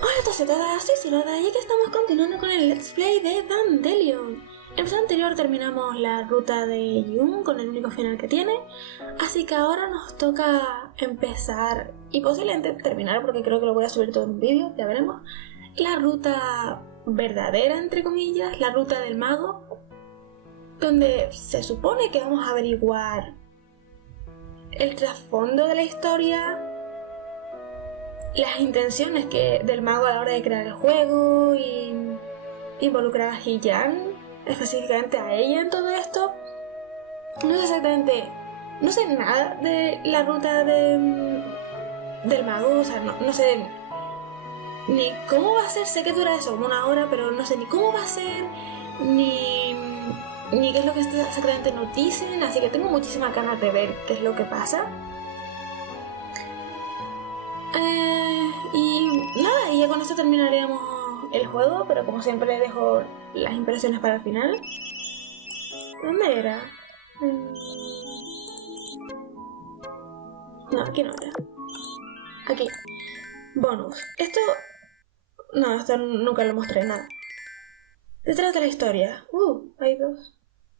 Hola Tocetada, soy Siroda y aquí estamos continuando con el Let's Play de Dandelion. En el episodio anterior terminamos la ruta de Yun con el único final que tiene, así que ahora nos toca empezar, y posiblemente terminar porque creo que lo voy a subir todo en un vídeo, ya veremos, la ruta verdadera, entre comillas, la ruta del mago, donde se supone que vamos a averiguar el trasfondo de la historia, las intenciones del mago a la hora de crear el juego y involucrar a Hee-Yan, específicamente a ella en todo esto. No sé exactamente, no sé nada de la ruta del mago, o sea, no sé ni cómo va a ser, sé que dura eso como una hora, pero no sé ni cómo va a ser, ni qué es lo que exactamente nos dicen, así que tengo muchísimas ganas de ver qué es lo que pasa. Y nada, y ya con esto terminaríamos el juego, pero como siempre dejo las impresiones para el final. ¿Dónde era? No, aquí no era. Aquí. Bonus. Esto nunca lo mostré, nada. Detrás de la historia. Hay dos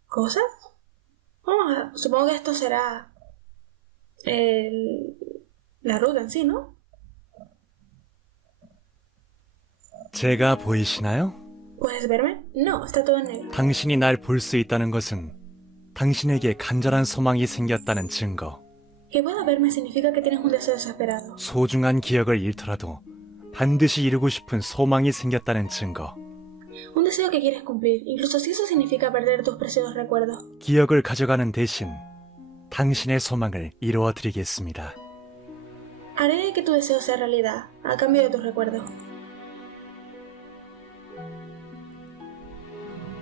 cosas. Supongo que esto será la ruta en sí, ¿no? 제가 보이시나요? ¿Puedes verme? No, está todo en negro. 당신이 날 볼 수 있다는 것은 당신에게 간절한 소망이 생겼다는 증거. Que pueda verme significa que tienes un deseo desesperado. 소중한 기억을 잃더라도 반드시 이루고 싶은 소망이 생겼다는 증거. Un deseo que quieres cumplir, incluso si eso significa perder tus preciosos recuerdos. 기억을 가져가는 대신 당신의 소망을 이루어 드리겠습니다. Haré que tu deseo sea realidad, a cambio de tus recuerdos.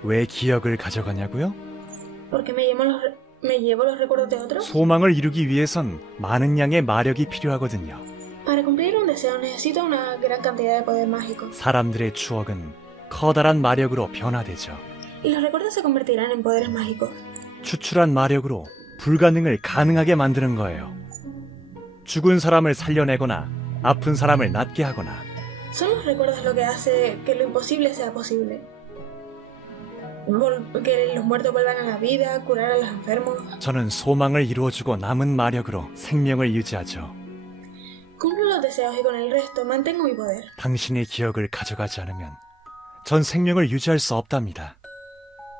왜 기억을 가져가냐고요? Porque me llevo los recuerdos de otros. 소망을 이루기 위해선 많은 양의 마력이 필요하거든요. Para cumplir un deseo necesito una gran cantidad de poder mágico. 사람들의 추억은 커다란 마력으로 변화되죠. Y los recuerdos se convertirán en poderes mágicos. 추출한 마력으로 불가능을 가능하게 만드는 거예요. 죽은 사람을 살려내거나 아픈 사람을 낫게 하거나. Son los recuerdos lo que hace que lo imposible sea posible. Que los muertos vuelvan a la vida, curar a los enfermos. 저는 소망을 이루어주고 남은 마력으로 생명을 유지하죠. Cumplo los deseos y con el resto mantengo mi poder. 당신의 기억을 가져가지 않으면 전 생명을 유지할 수 없답니다.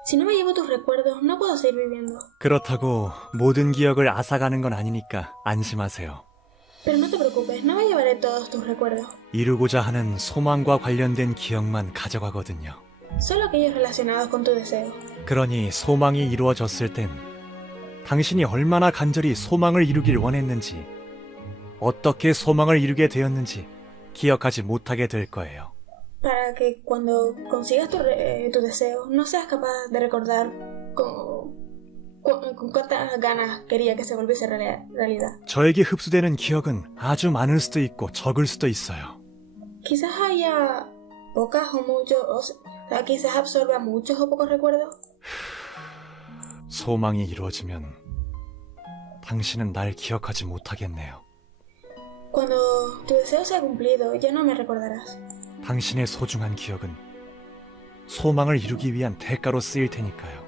Si no me llevo tus recuerdos, no puedo seguir viviendo. 그렇다고 모든 기억을 앗아가는 건 아니니까 안심하세요. Pero no te preocupes, no me llevaré todos tus recuerdos. 이루고자 하는 소망과 관련된 기억만 가져가거든요. Solo aquellos relacionados con tu deseo. 그러니 소망이 이루어졌을 땐 당신이 얼마나 간절히 소망을 이루길 원했는지, 어떻게 소망을 이루게 되었는지 기억하지 못하게 될 거예요. Para que cuando consigas tu deseo, no seas capaz de recordar con cuántas ganas quería que se volviese realidad. 저에게 흡수되는 기억은 아주 많을 수도 있고 적을 수도 있어요. Quizás haya pocas o muchos, o sea, quizás absorba muchos o pocos recuerdos. 소망이 이루어지면 당신은 날 기억하지 못하겠네요. Cuando tu deseo sea cumplido, ya no me recordarás. 당신의 소중한 기억은 소망을 이루기 위한 대가로 쓰일 테니까요.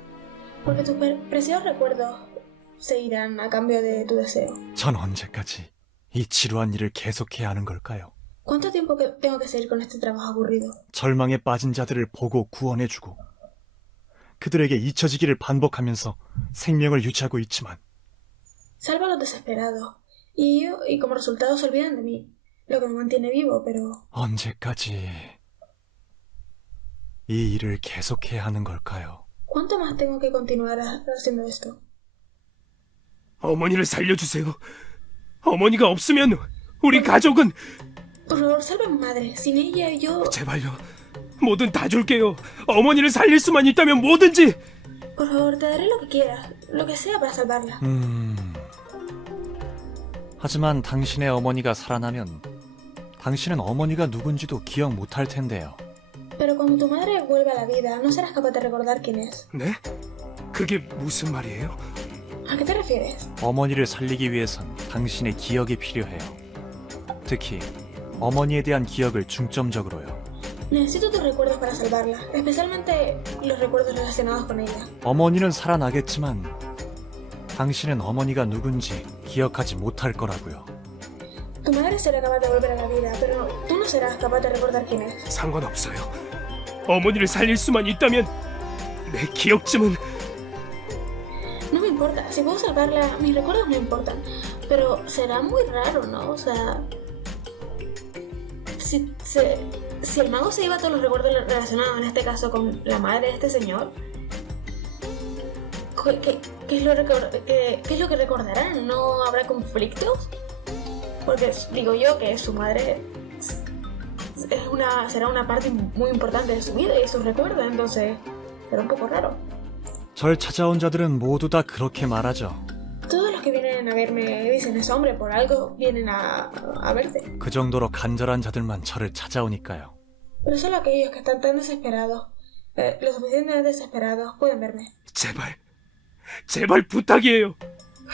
Porque tus preciosos recuerdos se irán a cambio de tu deseo. 전 언제까지 이 지루한 일을 계속해야 하는 걸까요? ¿Cuánto tiempo tengo que seguir con este trabajo aburrido? 절망에 빠진 자들을 보고 구원해주고 그들에게 잊혀지기를 반복하면서 생명을 유지하고 있지만 Salvo a los desesperados y como resultado se olvidan de mí, lo que me mantiene vivo, pero... 언제까지 이 일을 계속해야 하는 걸까요? ¿Cuánto más tengo que continuar haciendo esto? 어머니를 살려주세요. 어머니가 없으면 우리 가족은... Por favor, salve a mi madre. Sin ella yo... 제발요. 뭐든 다 줄게요. 어머니를 살릴 수만 있다면 뭐든지. Por favor, te daré lo que quieras, lo que sea para salvarla. 하지만 당신의 어머니가 살아나면 당신은 어머니가 누군지도 기억 못할 텐데요. Pero cuando tu madre vuelva a la vida, no serás capaz de recordar quién es. 네? 그게 무슨 말이에요? ¿A qué te refieres? 어머니를 살리기 위해선 당신의 기억이 필요해요. 특히 어머니에 대한 기억을 중점적으로요. Necesito tus recuerdos para salvarla, especialmente los recuerdos relacionados con ella. 어머니는 살아나겠지만 당신은 어머니가 누군지 기억하지 못할 거라고요. Tu madre será capaz de volver a la vida, pero tú no serás capaz de recordar quién es. 상관없어요. 어머니를 살릴 수만 있다면 내 기억쯤은 No me importa, si puedo salvarla, mis recuerdos no importan. Pero será muy raro, ¿no? O sea, si el mago se lleva todos los recuerdos relacionados, en este caso con la madre de este señor, ¿qué es lo que recordarán? ¿No habrá conflictos? Porque digo yo que su madre será una parte muy importante de su vida y sus recuerdos, entonces será un poco raro. 절 찾아온 자들은 모두 다 그렇게 말하죠. Todos los que vienen a verme dicen eso, hombre, por algo vienen a verte. 그 정도로 간절한 자들만 저를 찾아오니까요. Pero solo aquellos que están tan desesperados, lo suficientemente desesperados, pueden verme. 제발 부탁이에요.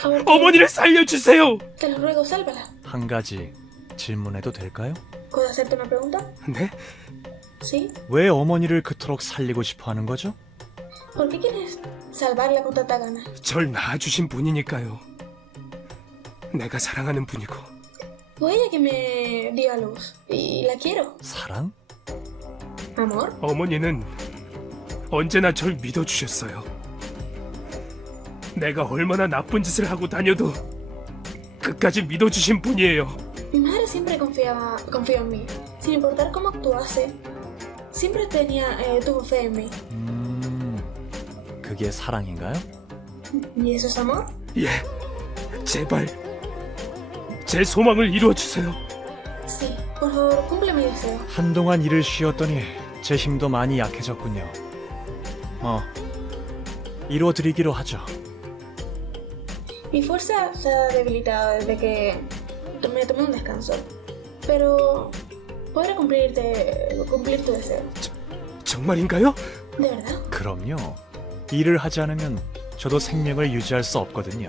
Por favor, 어머니를 살려주세요. te lo ruego, sálvala. 한 가지 질문해도 될까요? ¿Puedo hacerte una pregunta? 네? ¿Sí? 왜 어머니를 그토록 살리고 싶어 하는 거죠? ¿Por qué quieres salvarla con tanta gana? 절 낳아주신 분이니까요. 내가 사랑하는 분이고 Fue ella que me dio a luz y la quiero. 사랑? ¿Amor? 어머니는 언제나 절 믿어주셨어요. 내가 얼마나 나쁜 짓을 하고 다녀도 끝까지 믿어주신 분이에요. Mi madre siempre confió en mí. Sin importar cómo actuase, siempre tuvo fe en mí. 그게 사랑인가요? ¿Y eso es amor? 예, 제발 제 소망을 이루어주세요. Sí, por favor, cumple mi deseo. 한동안 일을 쉬었더니 제 힘도 많이 약해졌군요. 이루어드리기로 하죠. Mi fuerza se ha debilitado desde que me tomé un descanso. Pero podré cumplir tu deseo. 정말인가요? ¿De verdad? 그럼요. 일을 하지 않으면 저도 생명을 유지할 수 없거든요.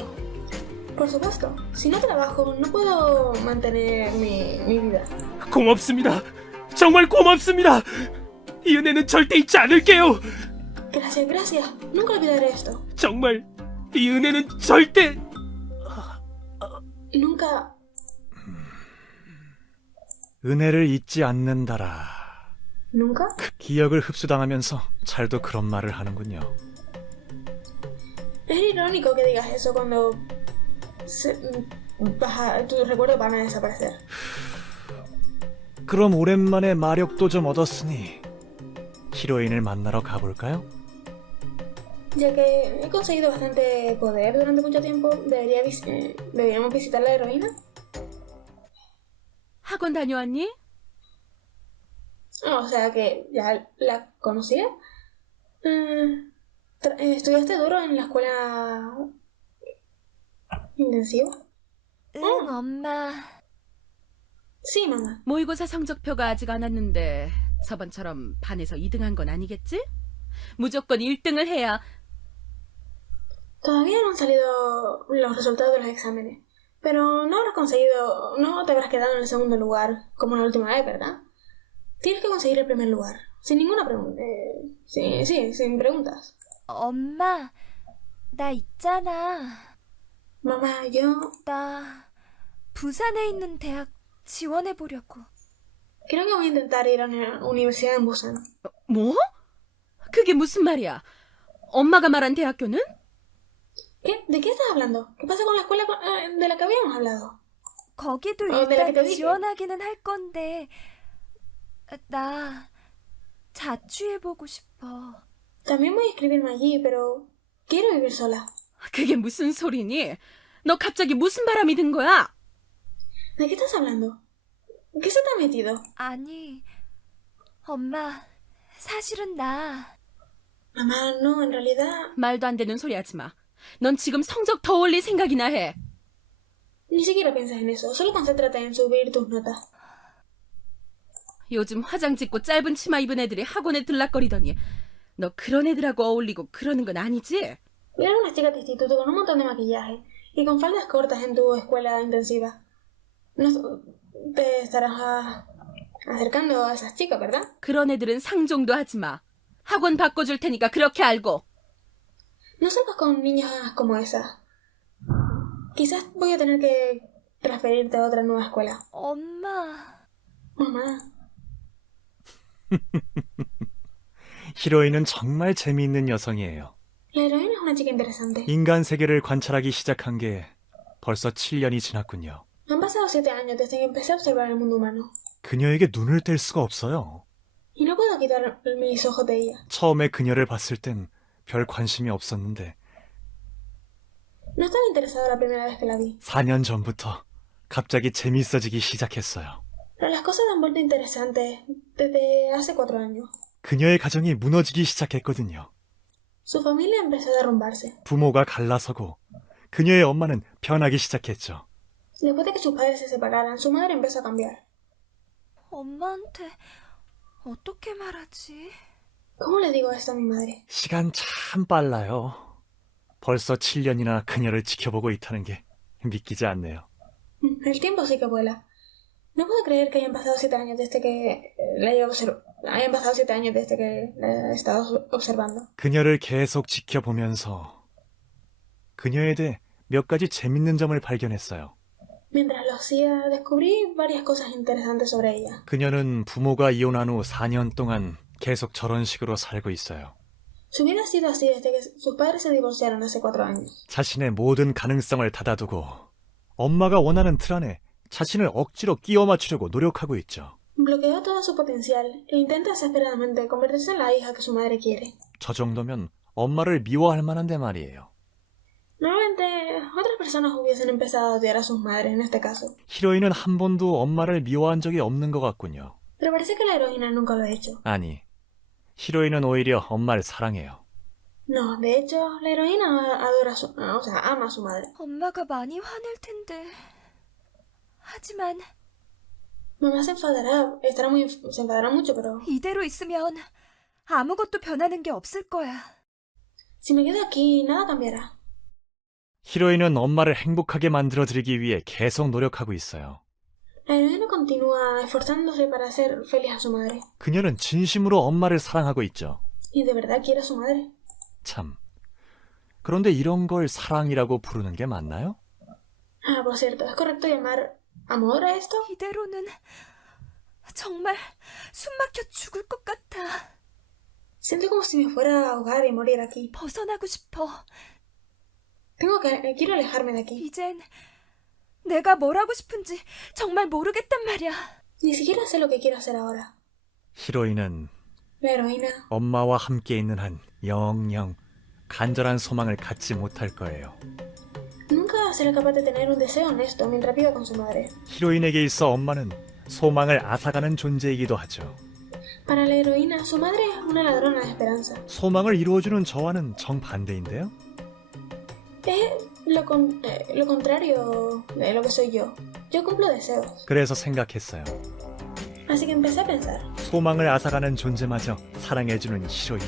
Por supuesto. Si no trabajo, no puedo mantener mi vida. 고맙습니다. 정말 고맙습니다. 이 은혜는 절대 잊지 않을게요. Gracias, gracias. Nunca olvidaré esto. 정말 이 은혜는 절대... Nunca... 은혜를 잊지 않는다라. ¿Nunca? 기억을 흡수당하면서 잘도 그런 말을 하는군요. Es irónico que digas eso cuando tus recuerdos van a desaparecer. 그럼 오랜만에 마력도 좀 얻었으니 히로인을 만나러 가볼까요? Ya que he conseguido bastante poder durante mucho tiempo, ¿deberíamos visitar la heroína? 학원 다녀왔니? O sea que ya la conocía. ¿Estudiaste duro en la escuela intensiva? 응, 엄마. Sí, mamá. 모의고사 성적표가 아직 안 왔는데 저번처럼 반에서 2등한 건 아니겠지? 무조건 1등을 해야. Todavía no han salido los resultados de los exámenes, pero no te habrás quedado en el segundo lugar como la última vez, ¿verdad? Tienes que conseguir el primer lugar, sin ninguna pregunta. Sí, sin preguntas. 엄마, 나 있잖아. Mamá, 나 부산에 있는 대학 지원해보려고. creo que voy a intentar ir a una universidad en Busan. 뭐? 그게 무슨 말이야? 엄마가 말한 대학교는? ¿Qué? ¿De qué estás hablando? ¿Qué pasa con la escuela de la que habíamos hablado? 거기도 de la que te 일단 dije. 지원하기는 할 건데 나 자취해보고 싶어. También voy a inscribirme allí, pero quiero vivir sola. 그게 무슨 소리니? 너 갑자기 무슨 바람이 든 거야? ¿De qué estás hablando? ¿Qué se te ha metido? 아니, 엄마, 사실은 나 Mamá, no, en realidad 말도 안 되는 소리 하지 마. 넌 지금 성적 더 올릴 생각이나 해. ni siquiera piensas en eso. Solo concéntrate en subir tus notas. 요즘 화장 짓고 짧은 치마 입은 애들이 학원에 들락거리더니 너 그런 애들하고 어울리고 그러는 건 아니지? Vieron unas chicas de instituto con un montón de maquillaje y con faldas cortas en tu escuela intensiva. No te estarás acercando a esas chicas, ¿verdad? 그런 애들은 상종도 하지 마. 학원 바꿔줄 테니까 그렇게 알고. No salgas con niñas como esa. Quizás voy a tener que transferirte a otra nueva escuela. 엄마. Mamá, 히로인은 정말 재미있는 여성이에요. la heroína es una chica interesante. 인간 세계를 관찰하기 시작한 게 벌써 7년이 지났군요. Han pasado 7 años desde que empecé a observar el mundo humano. 그녀에게 눈을 뗄 수가 없어요. Y no puedo quitar mis ojos de ella. 처음에 그녀를 봤을 땐 별 관심이 없었는데 No estaba interesado la primera vez que la vi. 4년 전부터 갑자기 재미있어지기 시작했어요. Pero las cosas han vuelto interesantes desde hace 4 años. 그녀의 가정이 무너지기 시작했거든요. Su familia empezó a derrumbarse. 부모가 갈라서고 그녀의 엄마는 변하기 시작했죠. Después de que sus padres se separaran, su madre empezó a cambiar. 엄마한테 어떻게 말하지? ¿Cómo le digo esto a mi madre? 시간 참 빨라요. 벌써 7년이나 그녀를 지켜보고 있다는 게 믿기지 않네요. El tiempo sí que vuela. No puedo creer que hayan pasado 7 años desde que la hayan pasado 7 años desde que la he estado observando. 그녀를 계속 지켜보면서 그녀에 대해 몇 가지 재밌는 점을 발견했어요. Mientras lo hacía, descubrí varias cosas interesantes sobre ella. 그녀는 부모가 이혼한 후 4년 동안 계속 저런 식으로 살고 있어요. Su vida ha sido así desde que sus padres se divorciaron hace 4 años. 자신의 모든 가능성을 닫아두고 엄마가 원하는 틀 안에 자신을 억지로 끼워 맞추려고 노력하고 있죠. Bloqueó todo su potencial e intenta desesperadamente convertirse en la hija que su madre quiere. 저 정도면 엄마를 미워할 만한데 말이에요. Normalmente, otras personas hubiesen empezado a odiar a sus madres en este caso. 히로인은 한 번도 엄마를 미워한 적이 없는 것 같군요. Pero parece que la heroína nunca lo ha hecho. 아니, 히로인은 오히려 엄마를 사랑해요. No, de hecho, la heroína adora ama a su madre. 엄마가 많이 화낼 텐데. 하지만 Mamá se enfadará mucho, pero 이대로 있으면 아무것도 변하는 게 없을 거야. si me quedo aquí, nada cambiará. 히로인은 엄마를 행복하게 만들어드리기 위해 계속 노력하고 있어요. La heroína continúa esforzándose para hacer feliz a su madre. 그녀는 진심으로 엄마를 사랑하고 있죠. Y de verdad quiere a su madre. 참. 그런데 이런 걸 사랑이라고 부르는 게 맞나요? Ah, por cierto, ¿es correcto llamar amor a esto? 이대로는 정말 숨막혀 죽을 것 같아. Siento como si me fuera a ahogar y morir aquí. 벗어나고 싶어. Quiero alejarme de aquí. 이젠 내가 뭘 하고 싶은지 정말 모르겠단 말이야. Ni siquiera sé lo que quiero hacer ahora. 히로인은 La heroína 엄마와 함께 있는 한 영영 간절한 소망을 갖지 못할 거예요. nunca será capaz de tener un deseo honesto mientras viva con su madre. 히로인에게 있어 엄마는 소망을 앗아가는 존재이기도 하죠. Para la heroína, su madre es una ladrona de esperanza. 소망을 이루어주는 저와는 정반대인데요. Es lo contrario de lo que soy yo. Yo cumplo deseos. 그래서 생각했어요. Así que empecé a pensar. 소망을 앗아가는 존재마저 사랑해주는 히로인.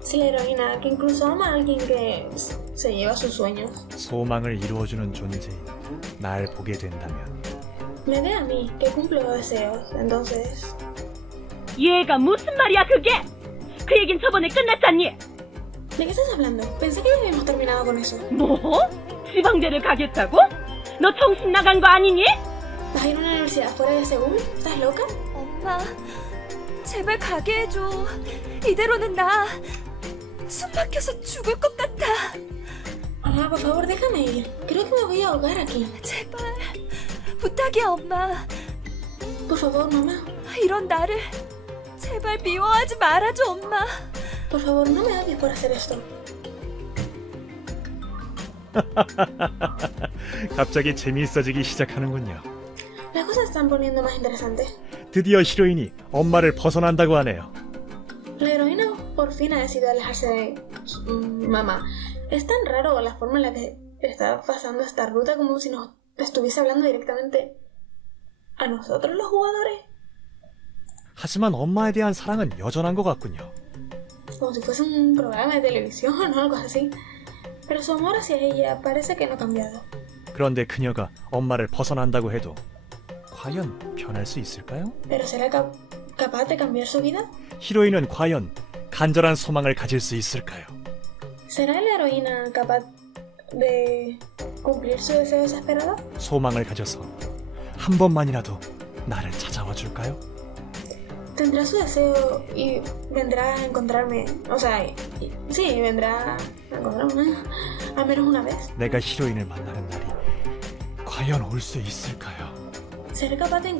Si la heroína, que incluso ama a alguien que se lleva sus sueños, 소망을 이루어주는 존재인 날 보게 된다면 me ve a mí, que cumplo deseos, entonces... 얘가 무슨 말이야 그게? 그 얘긴 저번에 끝났잖니? ¿De qué estás hablando? Pensé que ya habíamos terminado con eso. 뭐? 지방대를 가겠다고? 너 정신 나간 거 아니니? ¿Vas a ir a una universidad fuera de Seúl? ¿Estás loca? 엄마, 제발 가게 해줘. 이대로는 나 숨 막혀서 죽을 것 같아. Mamá, por favor, déjame ir. Creo que me voy a ahogar aquí. 제발 부탁이야, 엄마. Por favor, mamá. 이런 나를 제발 미워하지 말아줘, 엄마. Por favor, no me odies por hacer esto. 갑자기 재미있어지기 시작하는군요. Las cosas se están poniendo más interesantes. 드디어 히로인이 엄마를 벗어난다고 하네요. La heroína por fin ha decidido alejarse de su mamá. Es tan raro la forma en la que está pasando esta ruta, como si nos estuviese hablando directamente a nosotros los jugadores. 하지만 엄마에 대한 사랑은 여전한 것 같군요. Como si fuese un programa de televisión o algo así. Pero su amor hacia ella parece que no ha cambiado. 그런데 그녀가 엄마를 벗어난다고 해도 과연 변할 수 있을까요? ¿Pero será capaz de cambiar su vida? 히로인은 과연 간절한 소망을 가질 수 있을까요? ¿Será la heroína capaz de cumplir su deseo desesperado? 소망을 가져서 한 번만이라도 나를 찾아와 줄까요? Tendrá su deseo y vendrá a encontrarme. O sea, sí, vendrá a encontrarme al menos una vez. 내가 히로인을 만나는 날이 과연 올 수 있을까요? ¿Seré capaz de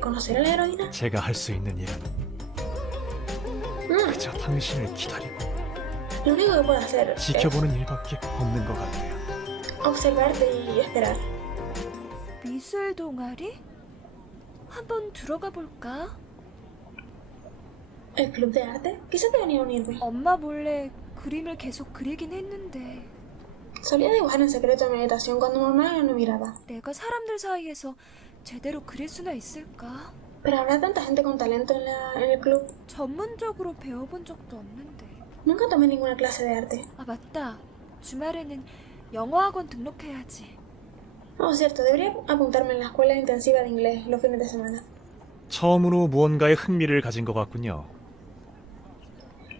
conocer a la heroína? 제가 할 수 있는 일은 그저 당신을 기다리고 Lo único que puedo hacer es 지켜보는 일밖에 없는 것 같네요. observarte y esperar. 미술 동아리? 한번 들어가 볼까? ¿El club de arte? Quizá debería unirme. 엄마 몰래 그림을 계속 그리긴 했는데 Solía dibujar en secreto en mi habitación cuando mamá no miraba. 내가 사람들 사이에서 제대로 그릴 수나 있을까? Pero habrá tanta gente con talento en el club. 전문적으로 배워본 적도 없는데. Nunca tomé ninguna clase de arte. 아 맞다. 주말에는 영어학원 등록해야지. Oh, cierto, debería apuntarme en la escuela intensiva de inglés los fines de semana. 처음으로 무언가에 흥미를 가진 것 같군요.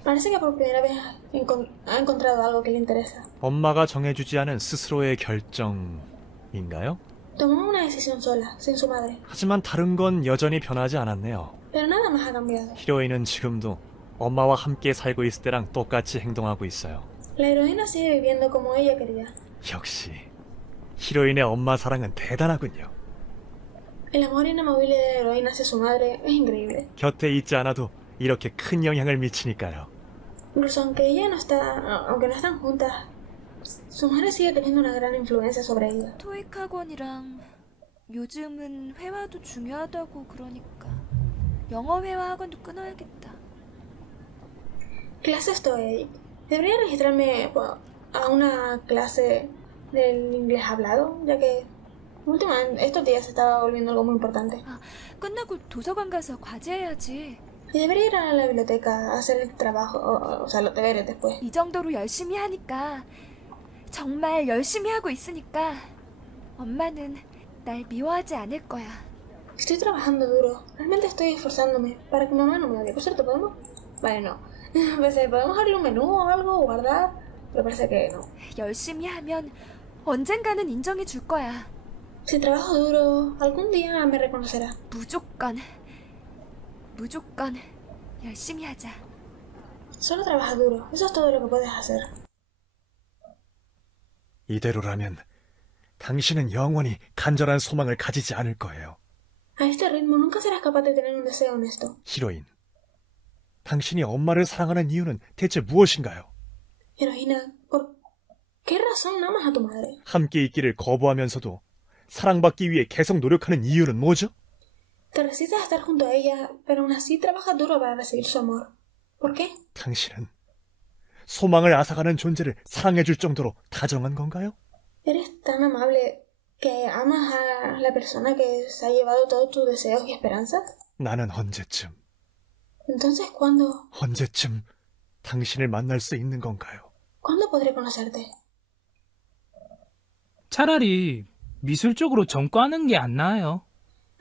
Parece que por primera vez ha encontrado algo que le interesa. 엄마가 정해주지 않은 스스로의 결정인가요? Tomó una decisión sola, sin su madre. 하지만 다른 건 여전히 변하지 않았네요. Pero nada más ha cambiado. 히로인은 지금도 엄마와 함께 살고 있을 때랑 똑같이 행동하고 있어요. La heroína sigue viviendo como ella quería. 역시 히로인의 엄마 사랑은 대단하군요. El amor inamovible de la heroína hacia su madre es increíble. 곁에 있지 않아도 이렇게 큰 영향을 미치니까요. Incluso aunque no están juntas, su madre sigue teniendo una gran influencia sobre ella. 토익 학원이랑 요즘은 회화도 중요하다고 그러니까 영어 회화 학원도 끊어야겠다. Clases TOEIC. Debería registrarme a una clase del inglés hablado, ya que últimamente estos días se estaba volviendo algo muy importante. 끝나고 도서관 가서 과제해야지. Y debería ir a la biblioteca a hacer el trabajo, o sea, los deberes después. 이 정도로 열심히 하니까 정말 열심히 하고 있으니까 엄마는 날 미워하지 않을 거야. Estoy trabajando duro. Realmente estoy esforzándome para que mamá no me odie. Por cierto, ¿podemos? Vale, no. Pensé, ¿podemos darle un menú o algo o guardar? Pero parece que no. 열심히 하면 언젠가는 인정해 줄 거야. Si trabajo duro, algún día me reconocerá. 무조건 열심히 하자. Solo trabaja duro. Eso es todo lo que puedes hacer. 이대로라면 당신은 영원히 간절한 소망을 가지지 않을 거예요. A este ritmo nunca serás capaz de tener un deseo honesto. 히로인, 당신이 엄마를 사랑하는 이유는 대체 무엇인가요? Heroína, ¿por qué razón amas a tu madre? 함께 있기를 거부하면서도 사랑받기 위해 계속 노력하는 이유는 뭐죠? Te resistes a estar junto a ella, pero aún así trabajas duro para recibir su amor. ¿Por qué? 당신은 소망을 앗아가는 존재를 사랑해줄 정도로 다정한 건가요? ¿Eres tan amable que amas a la persona que se ha llevado todos tus deseos y esperanzas? 나는 언제쯤 Entonces, 당신을 만날 수 있는 건가요? ¿cuándo podré conocerte? 차라리 미술 쪽으로 전과하는 게 안 나아요.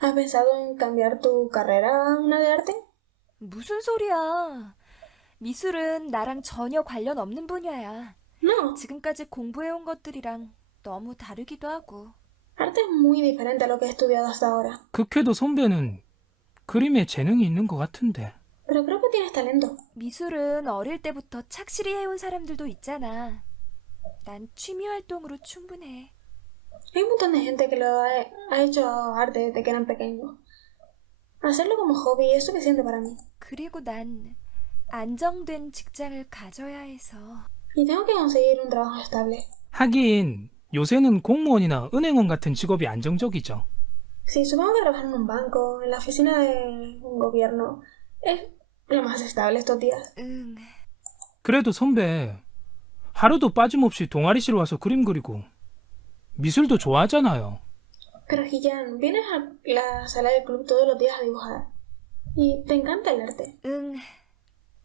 ¿Has pensado en cambiar tu carrera a una de arte? 무슨 소리야. 미술은 나랑 전혀 관련 없는 분야야. No, 지금까지 공부해온 것들이랑 너무 다르기도 하고. arte es muy diferente a lo que he estudiado hasta ahora. 극회도 선배는 그림에 재능이 있는 것 같은데. Pero creo que tienes talento. 미술은 어릴 때부터 착실히 해온 사람들도 있잖아. 난 취미 활동으로 충분해. Hay un montón de gente que ha hecho arte desde que eran pequeños. Hacerlo como hobby es suficiente para mí. 그리고 난 안정된 직장을 가져야 해서. Y tengo que conseguir un trabajo estable. 하긴 요새는 공무원이나 은행원 같은 직업이 안정적이죠. Sí, supongo que trabajar en un banco, en la oficina de un gobierno, es lo más estable estos días. 응. 그래도 선배 하루도 빠짐없이 동아리실 와서 그림 그리고 미술도 좋아하잖아요. Pero Hillan, vienes a la sala del club todos los días a dibujar. Y te encanta el arte. 응.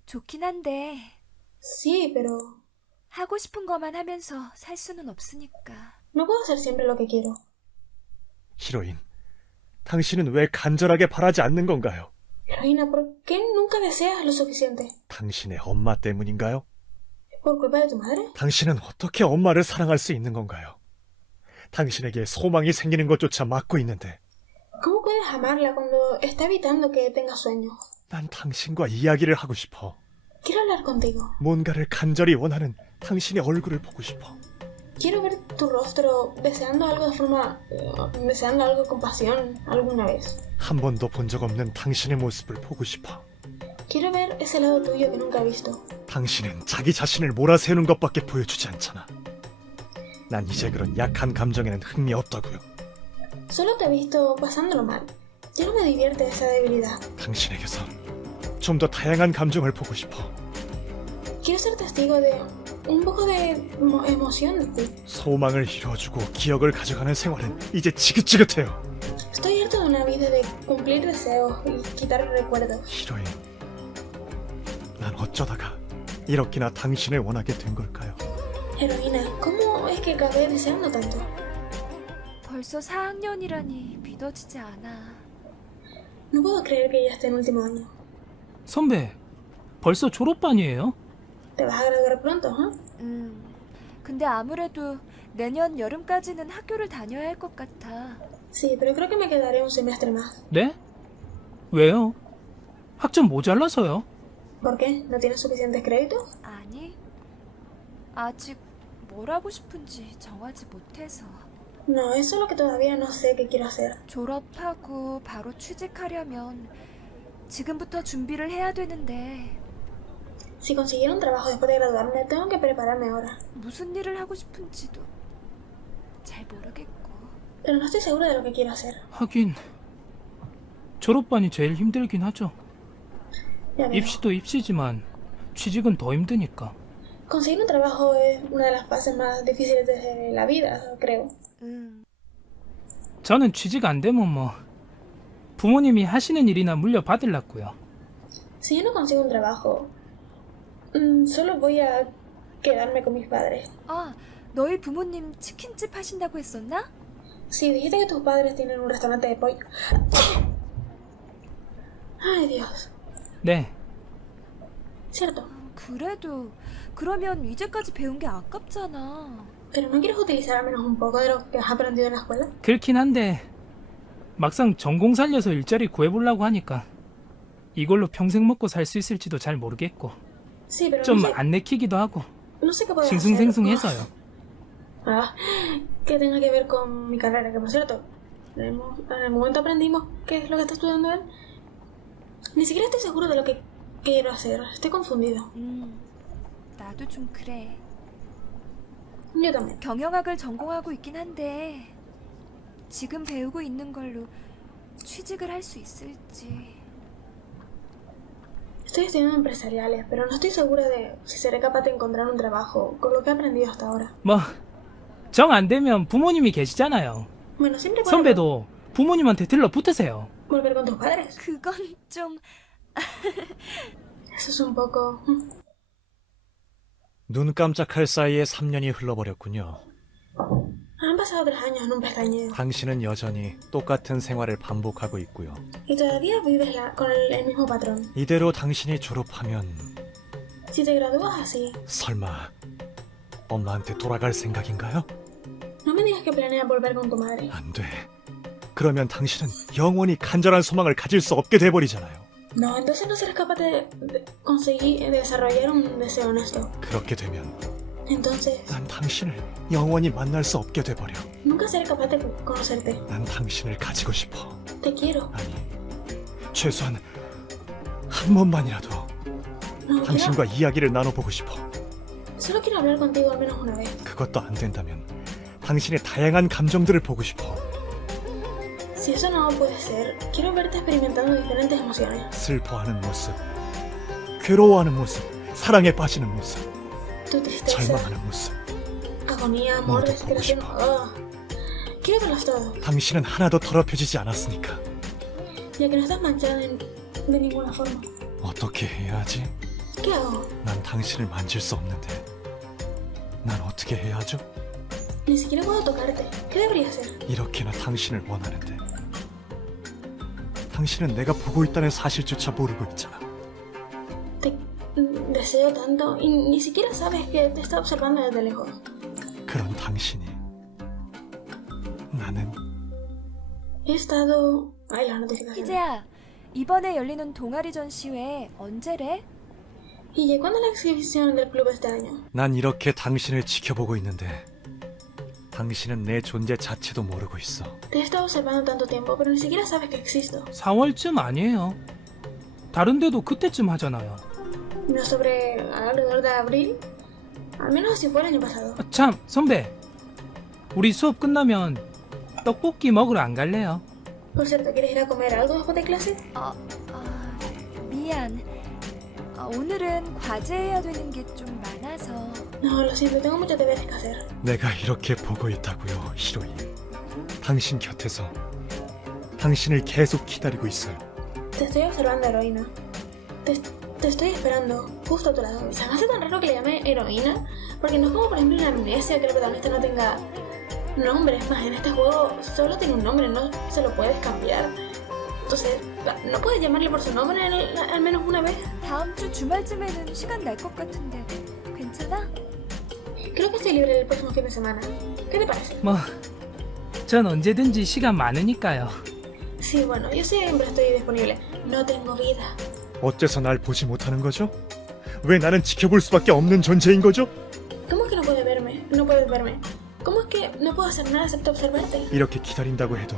좋긴 한데 Sí, pero 하고 싶은 것만 하면서 살 수는 없으니까. no puedo hacer siempre lo que quiero. 히로인, 당신은 왜 간절하게 바라지 않는 건가요? Heroína, ¿por qué nunca deseas lo suficiente? 당신의 엄마 때문인가요? ¿Es por culpa de tu madre? 당신은 어떻게 엄마를 사랑할 수 있는 건가요? 당신에게 소망이 생기는 것조차 막고 있는데 ¿Cómo puedes amarla cuando está evitando que tengas sueños? 난 당신과 이야기를 하고 싶어. Quiero hablar contigo. 뭔가를 간절히 원하는 당신의 얼굴을 보고 싶어. Quiero ver tu rostro deseando algo de forma... deseando algo con pasión alguna vez. 한 번도 본 적 없는 당신의 모습을 보고 싶어. Quiero ver ese lado tuyo que nunca he visto. 당신은 자기 자신을 몰아세우는 것밖에 보여주지 않잖아. 난 이제 그런 약한 감정에는 흥미 없다고요. Solo te he visto pasándolo mal. Ya no me divierte esa debilidad. 당신에게서 좀 더 다양한 감정을 보고 싶어. Quiero ser testigo de un poco de emoción de ti. 소망을 이루어주고 기억을 가져가는 생활은 이제 지긋지긋해요. Estoy harto de una vida de cumplir deseos y quitar recuerdos. 히로인, 난 어쩌다가 이렇게나 당신을 원하게 된 걸까요? Heroína, ¿cómo es que acabé deseando tanto? 벌써 4학년이라니 믿어지지 않아. No puedo creer que ya esté en último año. 선배, 벌써 졸업반이에요? Te vas a graduar pronto, ¿eh? 근데 아무래도 내년 여름까지는 학교를 다녀야 할 것 같아. Sí, pero creo que me quedaré un semestre más. 네? 왜요? 학점 모자라서요? ¿Por qué? ¿No tienes suficientes créditos? 아니, 아직 뭘 하고 싶은지 정하지 못해서. No, es solo que todavía no sé qué quiero hacer. 졸업하고 바로 취직하려면 지금부터 준비를 해야 되는데 Si consiguiera un trabajo después de graduarme, tengo que prepararme ahora. 무슨 일을 하고 싶은지도 잘 모르겠고. Pero no estoy segura de lo que quiero hacer. 하긴 졸업반이 제일 힘들긴 하죠. Ya veo. 입시도 입시지만 취직은 더 힘드니까. Conseguir un trabajo es una de las fases más difíciles de la vida, creo. 저는 취직 안 되면 뭐 부모님이 하시는 일이나 물려받으려고요. Si yo no consigo un trabajo, solo voy a quedarme con mis padres. 아, 너희 부모님 치킨집 하신다고 했었나? Sí, dijiste que tus padres tienen un restaurante de pollo. Ay, Dios. 네, Cierto. 그래도 그러면 이제까지 배운 게 아깝잖아. Pero ¿no quieres utilizar al menos un poco de lo que has aprendido en la escuela? 그렇긴 한데 막상 전공 살려서 일자리 구해보려고 하니까 이걸로 평생 먹고 살 수 있을지도 잘 모르겠고 Sí, pero 좀 no sé, 안 내키기도 하고 no sé qué puedo hacer. 싱숭생숭해서요. Ah, que tenga que ver con mi carrera, que por cierto, en el momento aprendimos qué es lo que está estudiando él. Ni siquiera estoy seguro de lo que quiero hacer. Estoy confundido. 나도 좀 그래. Yo también. 경영학을 전공하고 있긴 한데 지금 배우고 있는 걸로 취직을 할 수 있을지. Estoy estudiando empresariales, pero no estoy segura de si seré capaz de encontrar un trabajo con lo que he aprendido hasta ahora. 뭐 정 안 되면 부모님이 계시잖아요. Bueno, siempre puedes 선배도 부모님한테 들러붙으세요. volver con tus padres. 그건 좀... Eso es un poco... 눈 깜짝할 사이에 3년이 흘러버렸군요. Han pasado 3 años en un pestañeo. 당신은 여전히 똑같은 생활을 반복하고 있고요. Y todavía vives con el mismo patrón. 이대로 당신이 졸업하면 Si te gradúas así, 설마 엄마한테 돌아갈 생각인가요? no me digas que planeas volver con tu madre. 안 돼. 그러면 당신은 영원히 간절한 소망을 가질 수 없게 돼버리잖아요. No, entonces no serás capaz de conseguir desarrollar un deseo honesto. 그렇게 되면 Entonces, 난 당신을 영원히 만날 수 없게 돼버려. nunca seré capaz de conocerte. 난 당신을 가지고 싶어. Te quiero. 아니, 최소한 한 번만이라도 No, 당신과 이야기를 나눠보고 싶어. solo quiero hablar contigo al menos una vez. 그것도 안 된다면 당신의 다양한 감정들을 보고 싶어. Si eso no puede ser, quiero verte experimentando diferentes emociones. 슬퍼하는 모습, 괴로워하는 모습, 사랑에 빠지는 모습, Tu tristeza, 절망하는 모습. agonía, amor, Modo desesperación. 보고 Quiero verlos todos, 당신은 하나도 더럽혀지지 않았으니까. ya que no estás manchada de ninguna forma. 어떻게 해야 하지? ¿Qué hago? 난 당신을 만질 수 없는데 난 어떻게 해야 하죠? Ni siquiera puedo tocarte. ¿Qué debería hacer? 이렇게나 당신을 원하는데 당신은 내가 보고 있다는 사실조차 모르고 있잖아. Te deseo tanto y ni siquiera sabes que te está observando desde lejos. 그런 당신이 나는 He estado... Ay, las notificaciones. 희재야, 이번에 열리는 동아리 전시회 언제래? ¿Y cuándo es la exhibición del club este año? 난 이렇게 당신을 지켜보고 있는데 당신은 내 존재 자체도 모르고 있어. Te he estado observando tanto tiempo, pero ni siquiera sabes que existo. 4월쯤 아니에요. 다른 데도 그때쯤 하잖아요. ¿No sobre alrededor de abril? Al menos así fue el año pasado. 아, 참, 선배. 우리 수업 끝나면 떡볶이 먹으러 안 갈래요? Por cierto, ¿quieres ir a comer algo después de clase? 미안. 오늘은 과제해야 되는 게 좀 많아서. No, lo siento, tengo muchos deberes que hacer. 내가 이렇게 보고 있다고요, 히로이. 당신 곁에서 당신을 계속 기다리고 있어요. Te estoy observando, heroína. Te estoy esperando justo a tu lado. Se me hace tan raro que le llame heroína, porque no es como por ejemplo en Amnesia que el protagonista no tenga nombre. Es más, en este juego solo tiene un nombre, no se lo puedes cambiar. Entonces, ¿no puedes llamarle por su nombre al menos una vez? 다음 주 주말쯤에는 시간 날 것 같은데 괜찮아? Creo que estoy libre el próximo fin de semana. ¿Qué te parece? 뭐, 전 언제든지 시간 많으니까요. Sí, bueno, yo siempre estoy disponible. No tengo vida. 어째서 날 보지 못하는 거죠? 왜 나는 지켜볼 수밖에 없는 존재인 거죠? ¿Cómo es que no puedes verme? No puedes verme. ¿Cómo es que no puedo hacer nada excepto observarte? 이렇게 기다린다고 해도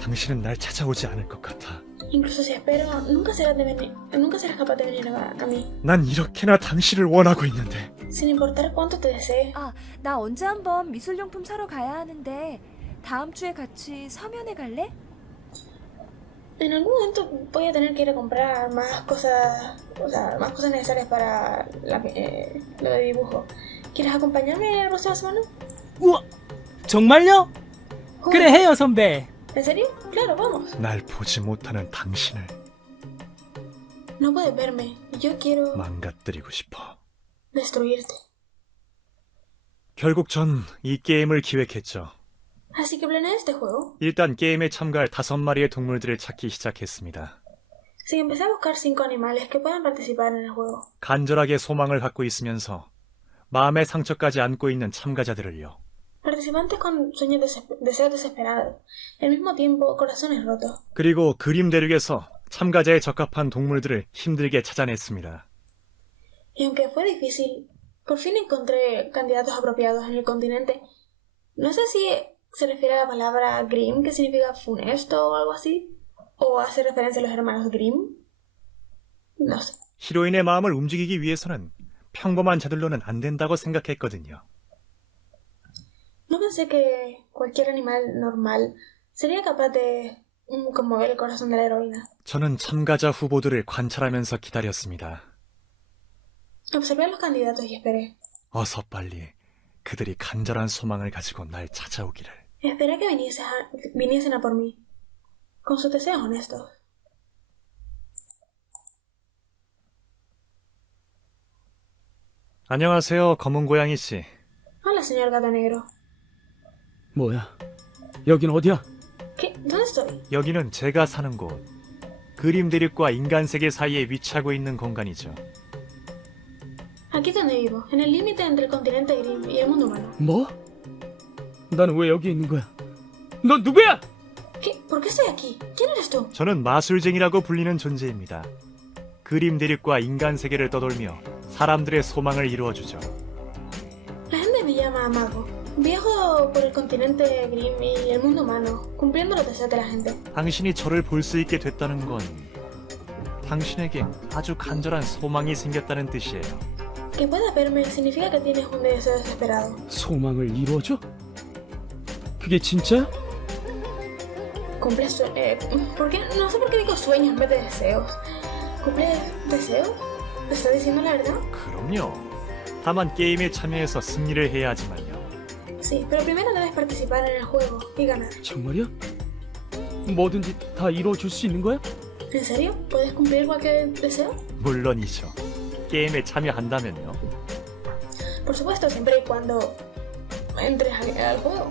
당신은 날 찾아오지 않을 것 같아. Incluso si espero, nunca serás capaz de venir a mí. 난 이렇게나 당신을 원하고 있는데. Sin importar cuánto te desee. 나 언제 한번 미술용품 사러 가야 하는데 다음 주에 같이 서면에 갈래? En algún momento voy a tener que ir a comprar más cosas, o sea, más cosas necesarias para lo de dibujo. ¿Quieres acompañarme la próxima semana? 우와, 정말요? Joder, 그래 해요, 선배. ¿En serio? Claro, vamos. 날 보지 못하는 당신을 No puedes verme. Yo quiero 망가뜨리고 싶어. destruirte. 결국 전 이 게임을 기획했죠. Así que planeé este juego. 일단 게임에 참가할 5마리의 동물들을 찾기 시작했습니다. Sí, empecé a buscar 5 animales que puedan participar en el juego. 간절하게 소망을 갖고 있으면서 마음의 상처까지 안고 있는 참가자들을요. Participantes con deseos desesperados. Al mismo tiempo, corazones rotos. 그리고 그림 대륙에서 참가자에 적합한 동물들을 힘들게 찾아냈습니다. Y aunque fue difícil, por fin encontré candidatos apropiados en el continente. No sé si se refiere a la palabra Grimm, que significa funesto o algo así, o hace referencia a los hermanos Grimm. No sé. 히로인의 마음을 움직이기 위해서는 평범한 자들로는 안 된다고 생각했거든요. No pensé que cualquier animal normal sería capaz de conmover el corazón de la heroína. 저는 참가자 후보들을 관찰하면서 기다렸습니다. Observé a los candidatos y esperé. 어서 빨리 그들이 간절한 소망을 가지고 날 찾아오기를. Esperé que viniesen a por mí, con sus deseos honestos. 안녕하세요, 검은 고양이 씨. Hola, señor gato negro. 뭐야? 여긴 어디야? ¿Qué? ¿Dónde estoy? 여기는 제가 사는 곳. 그림 대륙과 인간 세계 사이에 위치하고 있는 공간이죠. Aquí es donde vivo, en el límite entre el continente Grimm y el mundo humano. 뭐? 나는 왜 여기 있는 거야? 넌 누구야? ¿Qué? ¿Por qué estoy aquí? ¿Quién eres tú? 저는 마술쟁이라고 불리는 존재입니다. 그림 대륙과 인간 세계를 떠돌며 사람들의 소망을 이루어주죠. La gente me llama mago. Viajo por el continente Grimm y el mundo humano, cumpliendo los deseos de la gente. 당신이 저를 볼 수 있게 됐다는 건 당신에게 아주 간절한 소망이 생겼다는 뜻이에요. Que puedas verme significa que tienes un deseo desesperado. 소망을 이루어줘? 그게 진짜야? ¿Cumples ¿por qué? No sé por qué digo sueños en vez de deseos. ¿Cumples deseos? ¿Te estás diciendo la verdad? 그럼요. 다만 게임에 참여해서 승리를 해야 하지만요. Sí, pero primero debes participar en el juego y ganar. 정말이야? 뭐든지 다 이루어줄 수 있는 거야? ¿En serio? ¿Puedes cumplir cualquier deseo? 물론이죠. 게임에 참여한다면요. Por supuesto, siempre y cuando entres al juego.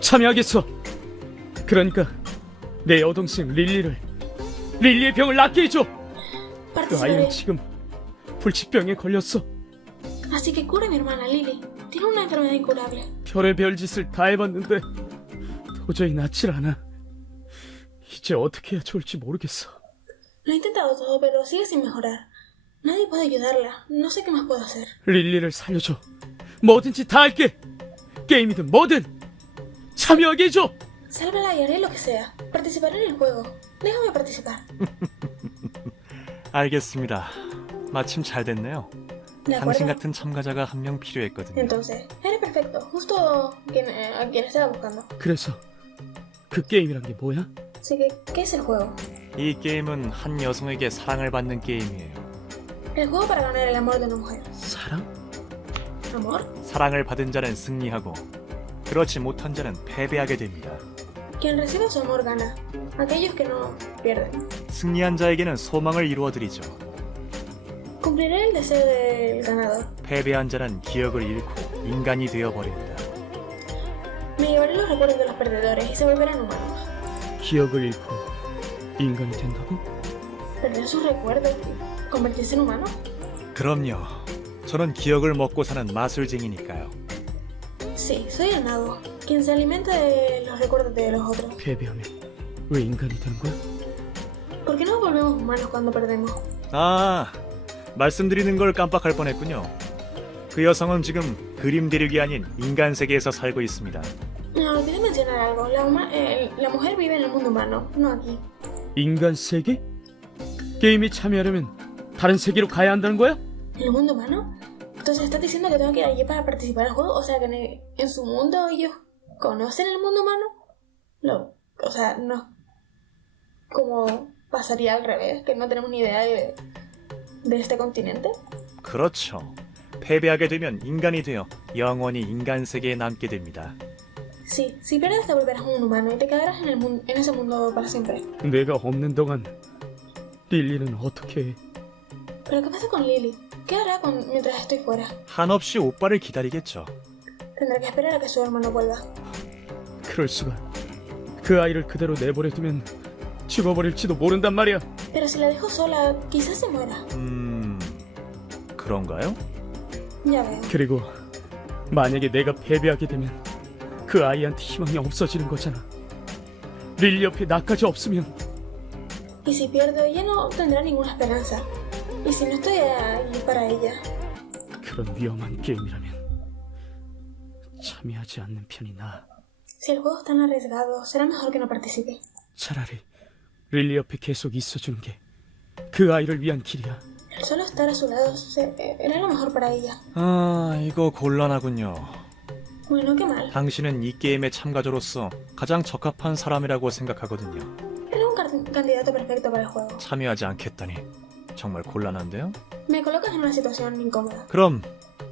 참여하겠어. 그러니까 내 여동생 릴리의 병을 낫게 해줘. 그 Participaré. 아이는 지금 불치병에 걸렸어. Así que cura a mi hermana Lily. Tiene una enfermedad incurable. 별의별 짓을 다 해봤는데 도저히 낫질 않아. 이제 어떻게 해야 좋을지 모르겠어. Lo he intentado todo, pero sigue sin mejorar. Nadie puede ayudarla. No sé qué más puedo hacer. 릴리를 살려줘. 뭐든지 다 할게. 게임이든 뭐든 참여하게 해줘. Sálvala y haré lo que sea. Participaré en el juego. Déjame participar. 알겠습니다. 마침 잘 됐네요. ¿De 당신 acuerdo? 같은 참가자가 한 명 필요했거든요. Entonces, eres perfecto. Justo a quien estaba buscando. 그래서 그 게임이란 게 뭐야? Así que, ¿qué es el juego? 이 게임은 한 여성에게 사랑을 받는 게임이에요. El juego para ganar el amor de una mujer. 사랑? ¿Amor? 사랑을 받은 자는 승리하고 그렇지 못한 자는 패배하게 됩니다. Quien recibe su amor gana. Aquellos que no pierden. 승리한 자에게는 소망을 이루어드리죠. Cumpliré el deseo del ganador. 패배한 자는 기억을 잃고 인간이 되어버립니다. Me llevaré los recuerdos de los perdedores y se volverán humanos. 기억을 잃고 인간이 된다고? ¿Perder sus recuerdos y convertirse en humano? 그럼요. 저는 기억을 먹고 사는 마술쟁이니까요. Sí, soy el mago. Quien se alimenta de los recuerdos de los otros. 패배하면 왜 인간이 되는 거야? ¿Por qué nos volvemos humanos cuando perdemos? 아, 말씀드리는 걸 깜빡할 뻔했군요. 그 여성은 지금 그림 대륙이 아닌 인간 세계에서 살고 있습니다. No, olvidé mencionar algo. La mujer vive en el mundo humano, no aquí. 인간 세계? 게임에 참여하려면 다른 세계로 가야 한다는 거야? ¿En el mundo humano? Entonces estás diciendo que tengo que ir allí para participar del juego. O sea que en su mundo ellos conocen el mundo humano. No, o sea, no. Como pasaría al revés, que no tenemos ni idea de este continente. 그렇죠. 패배하게 되면 인간이 되어 영원히 인간 세계에 남게 됩니다. Sí, si pierdes te volverás un humano y te quedarás en ese mundo para siempre. 내가 없는 동안 릴리는 어떻게 해? ¿Pero qué pasa con Lily? ¿Qué hará mientras estoy fuera? 한없이 오빠를 기다리겠죠. Tendrá que esperar a que su hermano vuelva. 그럴 수가. 그 아이를 그대로 내버려두면 죽어버릴지도 모른단 말이야. Pero si la dejo sola, quizás se muera. 그런가요? Ya veo. 그리고 만약에 내가 패배하게 되면 그 아이한테 희망이 없어지는 거잖아. 릴리 옆에 나까지 없으면 Y si pierdo, ella no tendrá ninguna esperanza. Y si no estoy allí para ella. 그런 위험한 게임이라면 참여하지 않는 편이 나아. Si el juego es tan arriesgado, será mejor que no participe. 차라리 릴리 옆에 계속 있어주는 게 그 아이를 위한 길이야. El solo estar a su lado era lo mejor para ella. 아, 이거 곤란하군요. Bueno, qué mal. 당신은 이 게임의 참가자로서 가장 적합한 사람이라고 생각하거든요. Eres un candidato perfecto para el juego. 참여하지 않겠다니 정말 곤란한데요? Me colocas en una situación incómoda. 그럼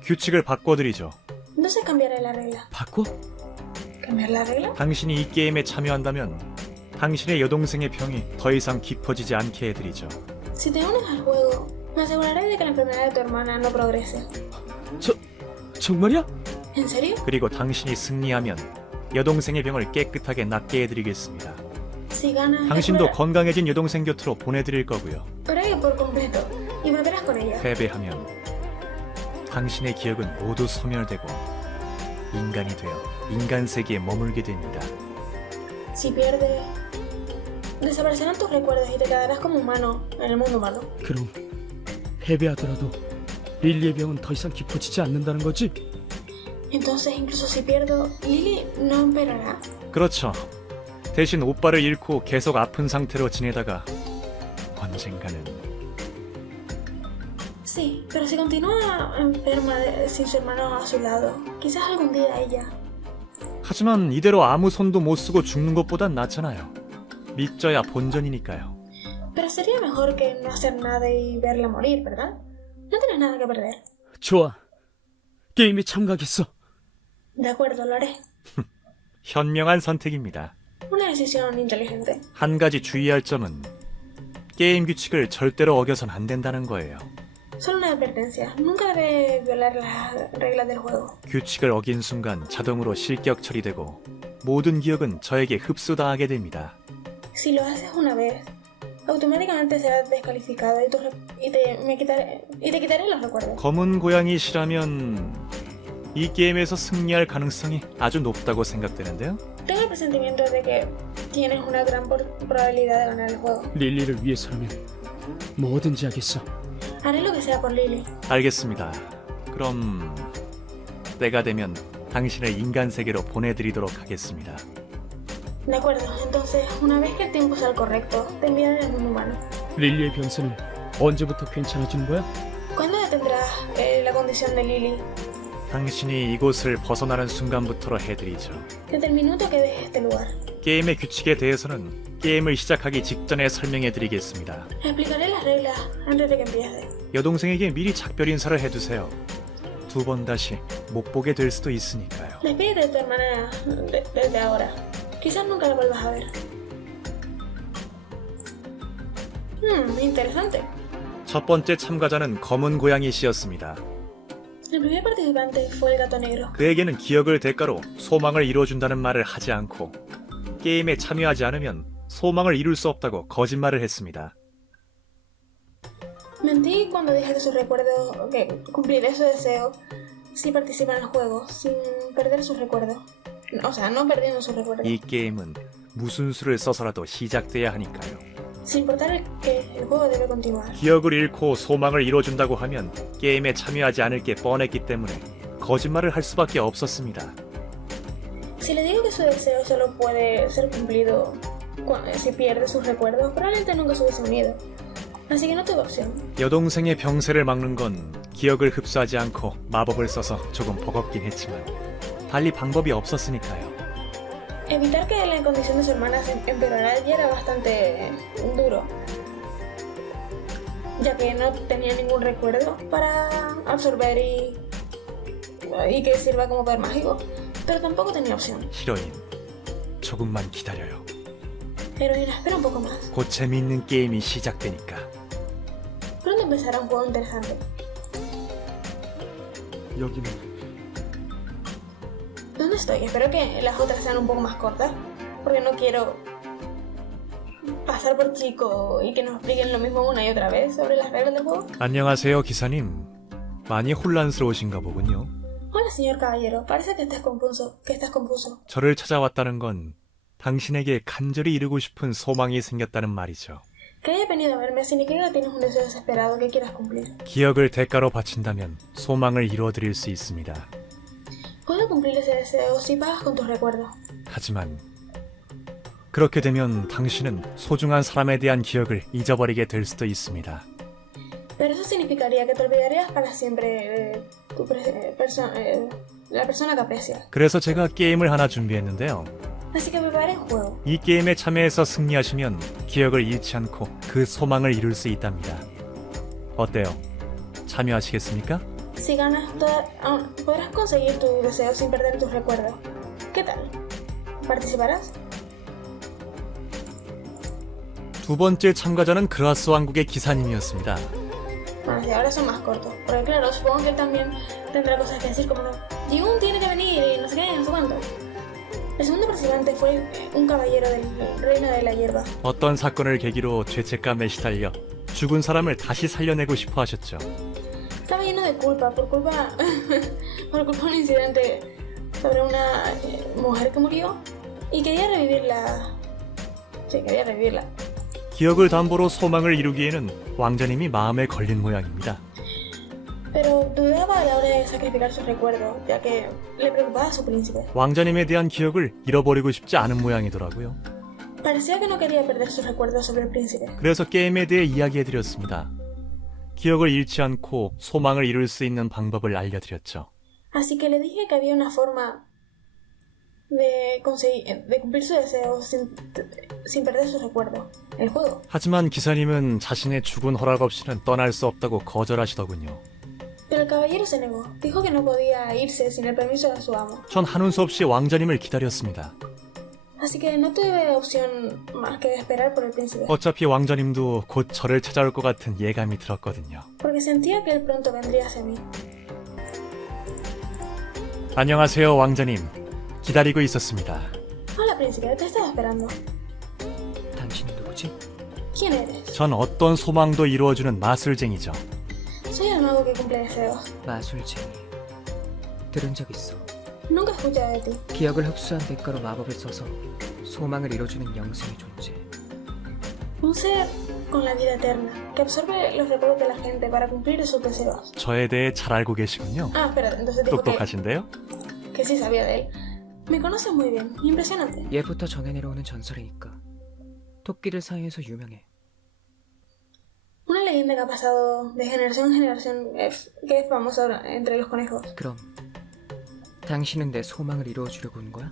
규칙을 바꿔드리죠. Entonces cambiaré la regla. 바꿔? ¿Cambiar la regla? 당신이 이 게임에 참여한다면 당신의 여동생의 병이 더 이상 깊어지지 않게 해드리죠. Si te unes al juego, me aseguraré de que la enfermedad de tu hermana no progrese. 정말이야? ¿En serio? 그리고 당신이 승리하면 여동생의 병을 깨끗하게 낫게 해드리겠습니다. Si ganas, 당신도 건강해진 여동생 곁으로 보내드릴 거고요. Haré por completo y volverás con ella. 패배하면 당신의 기억은 모두 소멸되고 인간이 되어 인간 세계에 머물게 됩니다. Si pierdes, desaparecerán tus recuerdos y te quedarás como humano en el mundo humano. 그럼 패배하더라도 릴리의 병은 더 이상 깊어지지 않는다는 거지? Entonces, incluso si pierdo, Lily no empeorará. 그렇죠. 대신 오빠를 잃고 계속 아픈 상태로 지내다가 언젠가는 Sí, pero si continúa enferma sin su hermano a su lado, quizás algún día ella. 하지만 이대로 아무 손도 못 쓰고 죽는 것보단 낫잖아요. 믿져야 본전이니까요. Pero sería mejor que no hacer nada y verla morir, ¿verdad? No tienes nada que perder. 좋아. 게임에 참가하겠어. De acuerdo, lo haré. 현명한 선택입니다. Una decisión inteligente. 한 가지 주의할 점은 게임 규칙을 절대로 어겨선 안 된다는 거예요. Solo una advertencia. Nunca debe violar las reglas del juego. 규칙을 어긴 순간 자동으로 실격 처리되고 모든 기억은 저에게 흡수당하게 됩니다. Si lo haces una vez, automáticamente serás descalificado y te quitaré los recuerdos. 검은 고양이시라면 이 게임에서 승리할 가능성이 아주 높다고 생각되는데요. Tengo el presentimiento de que tienes una gran probabilidad de ganar el juego. 릴리를 위해서라면 뭐든지 하겠어. Haré lo que sea por Lily. 알겠습니다. 그럼 때가 되면 당신을 인간 세계로 보내드리도록 하겠습니다. De acuerdo, entonces, una vez que el tiempo sea el correcto, te enviaré al mundo humano. 릴리의 병세는 언제부터 괜찮아지는 거야? ¿Cuándo detendrás la condición de Lily? 당신이 이곳을 벗어나는 순간부터로 해드리죠. Desde el minuto que dejes este lugar. 게임의 규칙에 대해서는 게임을 시작하기 직전에 설명해드리겠습니다. Explicaré las reglas antes de que empiece. 여동생에게 미리 작별 인사를 해두세요. 두 번 다시 못 보게 될 수도 있으니까요. Despídete de tu hermana desde ahora. Quizás nunca la vuelvas a ver. Interesante. 첫 번째 참가자는 검은 고양이 씨였습니다. El primer participante fue el gato negro. 그에게는 기억을 대가로 소망을 이루어준다는 말을 하지 않고 게임에 참여하지 않으면 소망을 이룰 수 없다고 거짓말을 했습니다. Mentí cuando dije que sus recuerdos, que cumpliré su deseo si participa en el juego, sin perder sus recuerdos. O sea, no perdiendo sus recuerdos. 이 게임은 무슨 수를 써서라도 시작돼야 하니까요. Sin importar que el juego debe continuar. 기억을 잃고 소망을 이뤄준다고 하면 게임에 참여하지 않을 게 뻔했기 때문에 거짓말을 할 수밖에 없었습니다. Si le digo que su deseo solo puede ser cumplido si pierde sus recuerdos, probablemente nunca se hubiese unido. Así que no tuve opción. 여동생의 병세를 막는 건 기억을 흡수하지 않고 마법을 써서 조금 버겁긴 했지만 달리 방법이 없었으니까요. Evitar que la condición de su hermana se empeorara ya era bastante duro, ya que no tenía ningún recuerdo para absorber y que sirva como poder mágico, pero tampoco tenía opción. 히로인, 조금만 기다려요. Heroína, espera un poco más. 곧 재미있는 게임이 시작되니까. Pronto empezará un juego interesante. 여기는 ¿Dónde estoy? Espero que las otras sean un poco más cortas, porque no quiero pasar por chico y que nos expliquen lo mismo una y otra vez sobre las reglas del juego. 안녕하세요, 기사님. 많이 혼란스러우신가 보군요. Hola, señor caballero. Parece que estás confuso. 저를 찾아왔다는 건 당신에게 간절히 이루고 싶은 소망이 생겼다는 말이죠. Que hayas venido a verme significa que tienes un deseo desesperado que quieras cumplir. 기억을 대가로 바친다면 소망을 이루어드릴 수 있습니다. Puedo cumplir ese deseo si pagas con tus recuerdos. 하지만 그렇게 되면 당신은 소중한 사람에 대한 기억을 잊어버리게 될 수도 있습니다. Pero eso significaría que te olvidarías para siempre de la persona que aprecias. 그래서 제가 게임을 하나 준비했는데요. Así que preparé un juego. 이 게임에 참여해서 승리하시면 기억을 잃지 않고 그 소망을 이룰 수 있답니다. 어때요? 참여하시겠습니까? Si ganas, podrás conseguir tu deseo sin perder tus recuerdos. ¿Qué tal? ¿Participarás? 두 번째 참가자는 그라스 왕국의 기사님이었습니다. Bueno, si ahora son más cortos. Porque claro, supongo que él también tendrá cosas que decir como no. Jiun tiene que venir y no sé qué, no sé cuánto. El segundo participante fue un caballero del reino de la hierba. 어떤 사건을 계기로 죄책감에 시달려 죽은 사람을 다시 살려내고 싶어 하셨죠. Estaba lleno de culpa, por culpa de un incidente sobre una mujer que murió y quería revivirla. Sí, quería revivirla. 기억을 담보로 소망을 이루기에는 왕자님이 마음에 걸린 모양입니다. Pero dudaba a la hora de sacrificar sus recuerdos, ya que le preocupaba a su príncipe. 왕자님에 대한 기억을 잃어버리고 싶지 않은 모양이더라고요. Parecía que no quería perder sus recuerdos sobre el príncipe. 그래서 게임에 대해 이야기해드렸습니다. 기억을 잃지 않고 소망을 이룰 수 있는 방법을 알려드렸죠. Así que le dije que había una forma de cumplir su deseo sin perder sus recuerdos. El juego. 하지만 기사님은 자신의 죽은 허락 없이는 떠날 수 없다고 거절하시더군요. Pero el caballero se negó. Dijo que no podía irse sin el permiso de su amo. 전 한운 수 없이 왕자님을 기다렸습니다. Así que no tuve opción más que esperar por el príncipe. 어차피 왕자님도 곧 저를 찾아올 것 같은 예감이 들었거든요. Porque sentía que él pronto vendría hacia mí. 안녕하세요, 왕자님. 기다리고 있었습니다. Hola, príncipe. Te estaba esperando. 누구지? ¿Quién eres? 전 어떤 소망도 이루어주는 마술쟁이죠. Soy el mago que cumple deseos. 마술쟁이. 들은 적 있어. Nunca he escuchado de ti. 기억을 흡수한 대가로 마법을 써서 소망을 이뤄주는 영생의 존재. Un ser con la vida eterna, que absorbe los recuerdos de la gente para cumplir sus deseos. 저에 대해 잘 알고 계시군요. Ah, espera, entonces dijo 똑똑하신데요? que sí sabía de él. Me conoces muy bien, impresionante. 예부터 전해 내려오는 전설이니까 토끼들 사이에서 유명해. Una leyenda que ha pasado de generación en generación, que es famosa ahora entre los conejos. 그럼 당신은 내 소망을 이루어주려고 온 거야?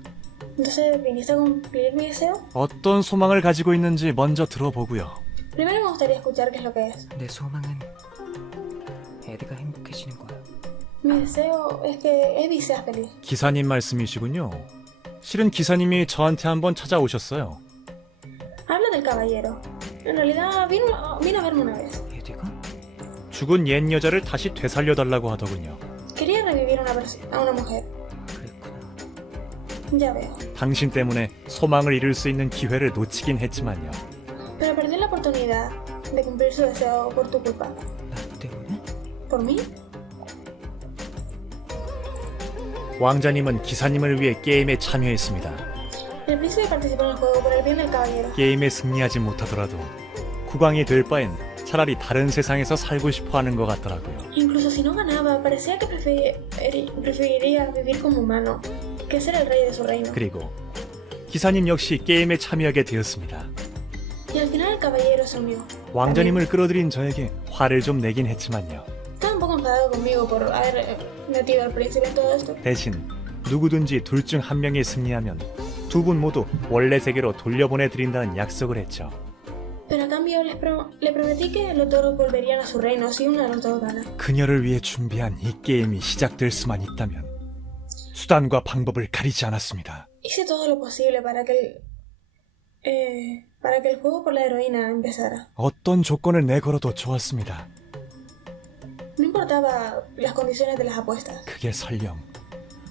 Entonces, ¿viniste a cumplir mi deseo? 어떤 소망을 가지고 있는지 먼저 들어보고요. Primero me gustaría escuchar qué es lo que es. 내 소망은 에드가 행복해지는 거야. Mi deseo es que Eddie sea feliz. 기사님 말씀이시군요. 실은 기사님이 저한테 한번 찾아오셨어요. Habla del caballero. En realidad vino a verme una vez. 에드가? 죽은 옛 여자를 다시 되살려달라고 하더군요. Quería revivir a una mujer. 그랬구나. Ya veo. 당신 때문에 소망을 이룰 수 있는 기회를 놓치긴 했지만요. Pero perdí la oportunidad de cumplir su deseo por tu culpa. 나 때문에? ¿Por mí? 왕자님은 기사님을 위해 게임에 참여했습니다. El príncipe participó en el juego por el bien del caballero. 게임에 승리하지 못하더라도 국왕이 될 바엔 차라리 다른 세상에서 살고 싶어 하는 것 같더라고요. Incluso si no ganaba, parecía que preferiría vivir como humano que ser el rey de su reino. 그리고 기사님 역시 게임에 참여하게 되었습니다. Y al final el caballero se unió. 왕자님을 끌어들인 저에게 화를 좀 내긴 했지만요. Estaba un poco enfadado conmigo por haber metido al príncipe en todo esto. 대신 누구든지 둘 중 한 명이 승리하면 두 분 모두 원래 세계로 돌려보내드린다는 약속을 했죠. Pero a cambio le prometí que los toros volverían a su reino si uno de los dos gana. 그녀를 위해 준비한 이 게임이 시작될 수만 있다면 수단과 방법을 가리지 않았습니다. Hice todo lo posible para que el juego por la heroína empezara. 어떤 조건을 내걸어도 좋았습니다. No importaba las condiciones de las apuestas. 그게 설령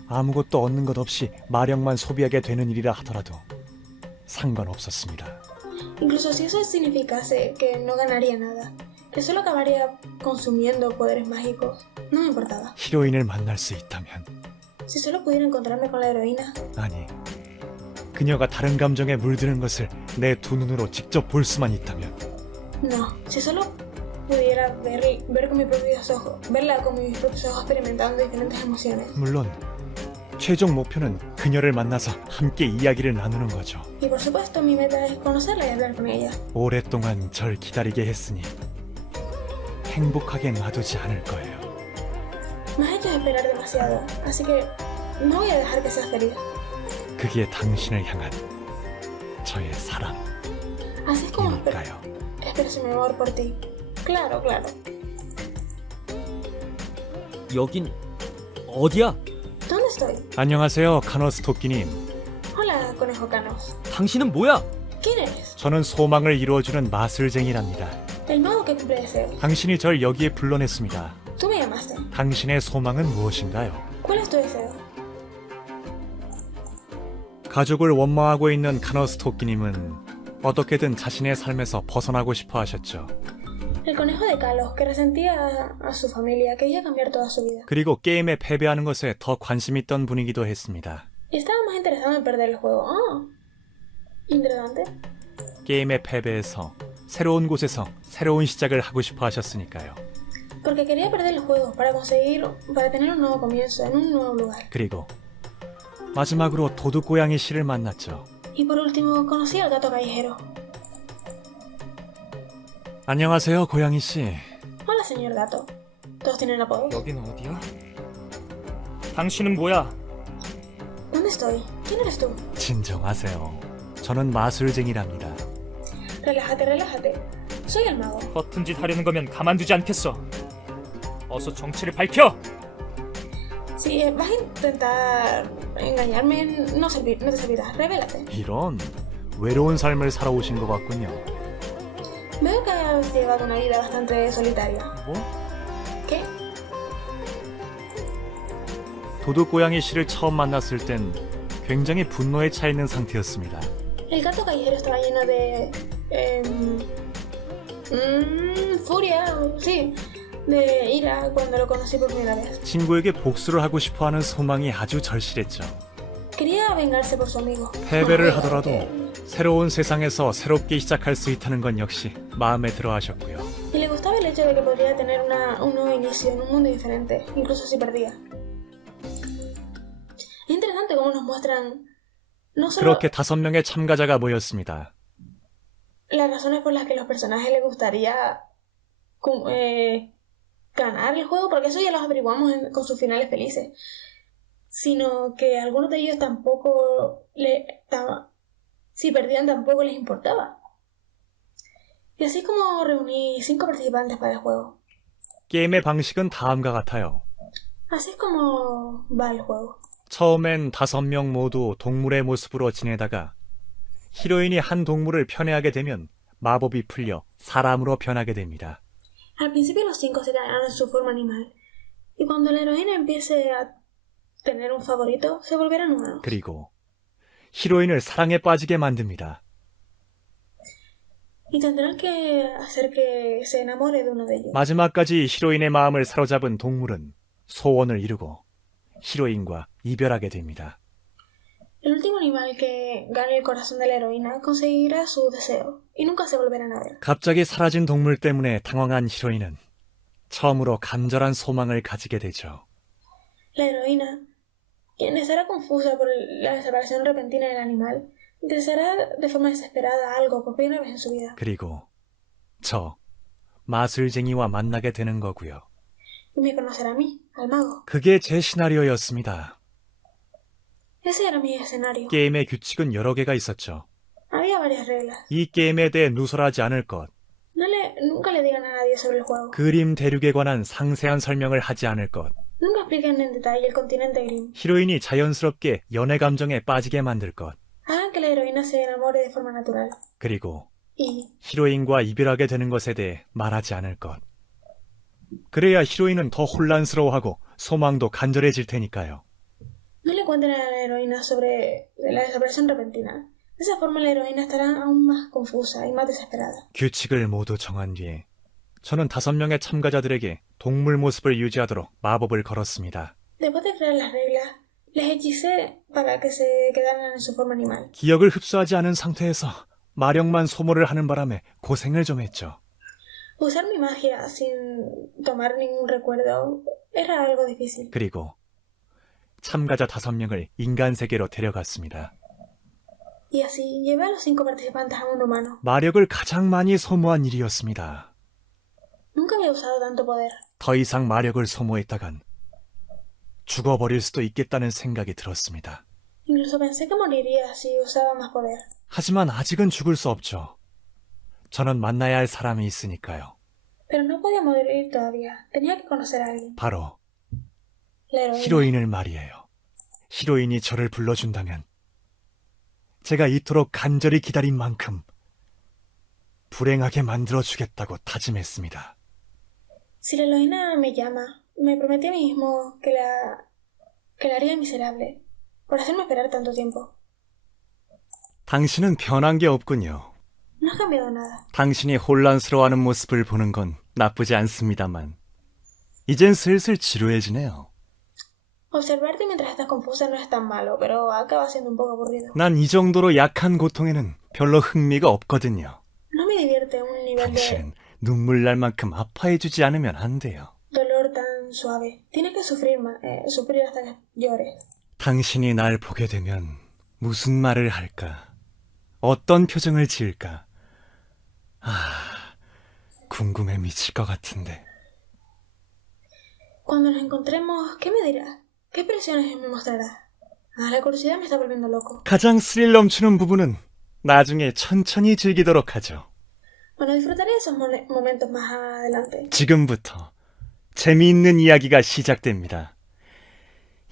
아무것도 얻는 것 없이 마력만 소비하게 되는 일이라 하더라도 상관없었습니다. Incluso si eso significase que no ganaría nada, que solo acabaría consumiendo poderes mágicos, no me importaba. 히로인을 만날 수 있다면, Si solo pudiera encontrarme con la heroína, 아니, 그녀가 다른 감정에 물드는 것을 내 두 눈으로 직접 볼 수만 있다면, no. Si solo pudiera ver con mis propios ojos, verla con mis propios ojos experimentando diferentes emociones. 물론 최종 목표는 그녀를 만나서 함께 이야기를 나누는 거죠. Y por supuesto mi meta es conocerla y hablar con ella. 오랫동안 절 기다리게 했으니 행복하게 놔두지 않을 거예요. Me has hecho esperar demasiado, así que no voy a dejar que seas feliz. 그게 당신을 향한 저의 Así es como 사랑이니까요. expreso mi amor por ti. Claro, claro. 여긴 어디야? ¿Dónde estoy? 안녕하세요, 카너스 토끼님. Hola, conejo canos. 당신은 뭐야? ¿Quién eres? 저는 소망을 이루어주는 마술쟁이랍니다. El mago que cumple deseos. 당신이 절 여기에 불러냈습니다. Tú me llamaste. 당신의 소망은 무엇인가요? ¿Cuál es tu deseo? 가족을 원망하고 있는 카너스 토끼님은 어떻게든 자신의 삶에서 벗어나고 싶어 하셨죠. El conejo de Kalos, que resentía a su familia, quería cambiar toda su vida. 그리고 게임에 패배하는 것에 더 관심 있던 분이기도 했습니다. Y estaba más interesado en perder el juego. Ah, interesante. 게임에 패배해서 새로운 곳에서 새로운 시작을 하고 싶어 하셨으니까요. Porque quería perder el juego para tener un nuevo comienzo en un nuevo lugar. 그리고 마지막으로 도둑고양이 씨를 만났죠. Y por último, conocí al gato callejero. 안녕하세요, 고양이 씨. Hola, señor gato. ¿Todos tienen apodos? 여긴 어디야? 당신은 뭐야? ¿Dónde estoy? ¿Quién eres tú? 진정하세요. 저는 마술쟁이랍니다. Relájate, relájate. Soy el mago. 허튼 짓 하려는 거면 가만두지 않겠어. 어서 정체를 밝혀! Si vas a intentar engañarme, no te servirá. Revélate. 이런 외로운 삶을 살아오신 것 같군요. Veo que has llevado una vida bastante solitaria. 뭐? ¿Qué? 도둑고양이 씨를 처음 만났을 땐 굉장히 분노에 차 있는 상태였습니다. El gato callejero estaba lleno de furia, sí, de ira cuando lo conocí por primera vez. 친구에게 복수를 하고 싶어하는 소망이 아주 절실했죠. Quería vengarse por su amigo. 패배를 하더라도 새로운 세상에서 새롭게 시작할 수 있다는 건 역시 마음에 들어 하셨고요. Y le gustaba el hecho de que podría tener un nuevo inicio en un mundo diferente, incluso si perdía. Es interesante cómo nos muestran no solo 그렇게 5명의 참가자가 모였습니다. las razones por las que los personajes les gustaría ganar el juego, porque eso ya los averiguamos con sus finales felices, sino que algunos de ellos si perdían tampoco les importaba. Y así es como reuní 5 participantes para el juego. 게임의 방식은 다음과 같아요. Así es como va el juego. 처음엔 5명 모두 동물의 모습으로 지내다가 히로인이 한 동물을 편애하게 되면 마법이 풀려 사람으로 변하게 됩니다. Al principio los 5 se quedarán en su forma animal, y cuando la heroína empiece a tener un favorito, se volverán humanos. 그리고 히로인을 사랑에 빠지게 만듭니다. Y tendrán que hacer que se enamore de uno de ellos. 마지막까지 히로인의 마음을 사로잡은 동물은 소원을 이루고 히로인과 이별하게 됩니다. El último animal que gane el corazón de la heroína conseguirá su deseo, y nunca se volverán a ver. 갑자기 사라진 동물 때문에 당황한 히로인은 처음으로 간절한 소망을 가지게 되죠. La heroína, quien estará confusa por la desaparición repentina del animal, deseará de forma desesperada algo por primera vez en su vida. 그리고 저 마술쟁이와 만나게 되는 거고요. Y me conocerá a mí, al mago. 그게 제 시나리오였습니다. Ese era mi escenario. 게임의 규칙은 여러 개가 있었죠. Había varias reglas. 이 게임에 대해 누설하지 않을 것, Nunca le digan a nadie sobre el juego. 그림 대륙에 관한 상세한 설명을 하지 않을 것, Nunca expliquen en detalle el continente Grimm. 히로인이 자연스럽게 연애 감정에 빠지게 만들 것, Hagan que la heroína se enamore de forma natural. 그리고 Y 히로인과 이별하게 되는 것에 대해 말하지 않을 것. 그래야 히로인은 더 혼란스러워하고 소망도 간절해질 테니까요. no le cuenten a la heroína sobre la desaparición repentina. De esa forma la heroína estará aún más confusa y más desesperada. 규칙을 모두 정한 뒤에 저는 5명의 참가자들에게 동물 모습을 유지하도록 마법을 걸었습니다. Después de crear las reglas, les hechicé para que se quedaran en su forma animal. 기억을 흡수하지 않은 상태에서 마력만 소모를 하는 바람에 고생을 좀 했죠. Usar mi magia sin tomar ningún recuerdo era algo difícil. 그리고 참가자 5명을 인간 세계로 데려갔습니다. Y así llevé a los 5 participantes a un humano. 마력을 가장 많이 소모한 일이었습니다. Nunca había usado tanto poder. 더 이상 마력을 소모했다간 죽어버릴 수도 있겠다는 생각이 들었습니다. Incluso pensé que moriría si usaba más poder. 하지만 아직은 죽을 수 없죠. 저는 만나야 할 사람이 있으니까요. Pero no podía morir todavía. Tenía que conocer a alguien. 바로 La heroína. 히로인을 말이에요. 히로인이 저를 불러준다면 제가 이토록 간절히 기다린 만큼 불행하게 만들어주겠다고 다짐했습니다. Si la heroína me llama, me prometí a mí mismo que la haría miserable por hacerme esperar tanto tiempo. 당신은 변한 게 없군요. No has cambiado nada. 당신이 혼란스러워하는 모습을 보는 건 나쁘지 않습니다만 이젠 슬슬 지루해지네요. Observarte mientras estás confusa no es tan malo, pero acaba siendo un poco aburrido. 난 이 정도로 약한 고통에는 별로 흥미가 없거든요. No me divierte un nivel de 당신은 눈물 날 만큼 아파해주지 않으면 안 돼요. dolor tan suave. Tienes que sufrir hasta que llores. 당신이 날 보게 되면 무슨 말을 할까? 어떤 표정을 지을까? 궁금해 미칠 것 같은데. Cuando nos encontremos, ¿qué me dirás? ¿Qué expresiones me mostrarás? La curiosidad me está volviendo loco. 가장 스릴 넘치는 부분은 나중에 천천히 즐기도록 하죠. Bueno, disfrutaré de esos momentos más adelante. 지금부터 재미있는 이야기가 시작됩니다.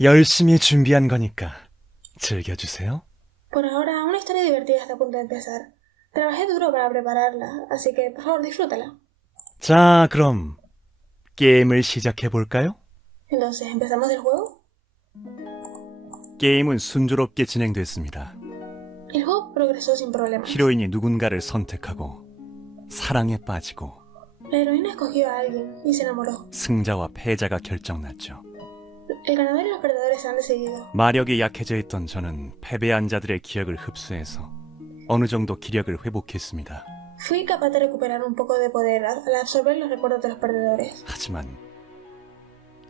열심히 준비한 거니까 즐겨주세요. Por ahora, una historia divertida está a punto de empezar. Trabajé duro para prepararla, así que por favor disfrútala. 자, 그럼 게임을 시작해 볼까요? Entonces, ¿empezamos el juego? 게임은 순조롭게 진행됐습니다. El juego progresó sin problemas. 히로인이 누군가를 선택하고 사랑에 빠지고 La heroína escogió a alguien y se enamoró. 승자와 패자가 결정났죠. El ganador y los perdedores se han decidido. 마력이 약해져 있던 저는 패배한 자들의 기억을 흡수해서 어느 정도 기력을 회복했습니다. Fui capaz de recuperar un poco de poder al absorber los recuerdos de los perdedores. 하지만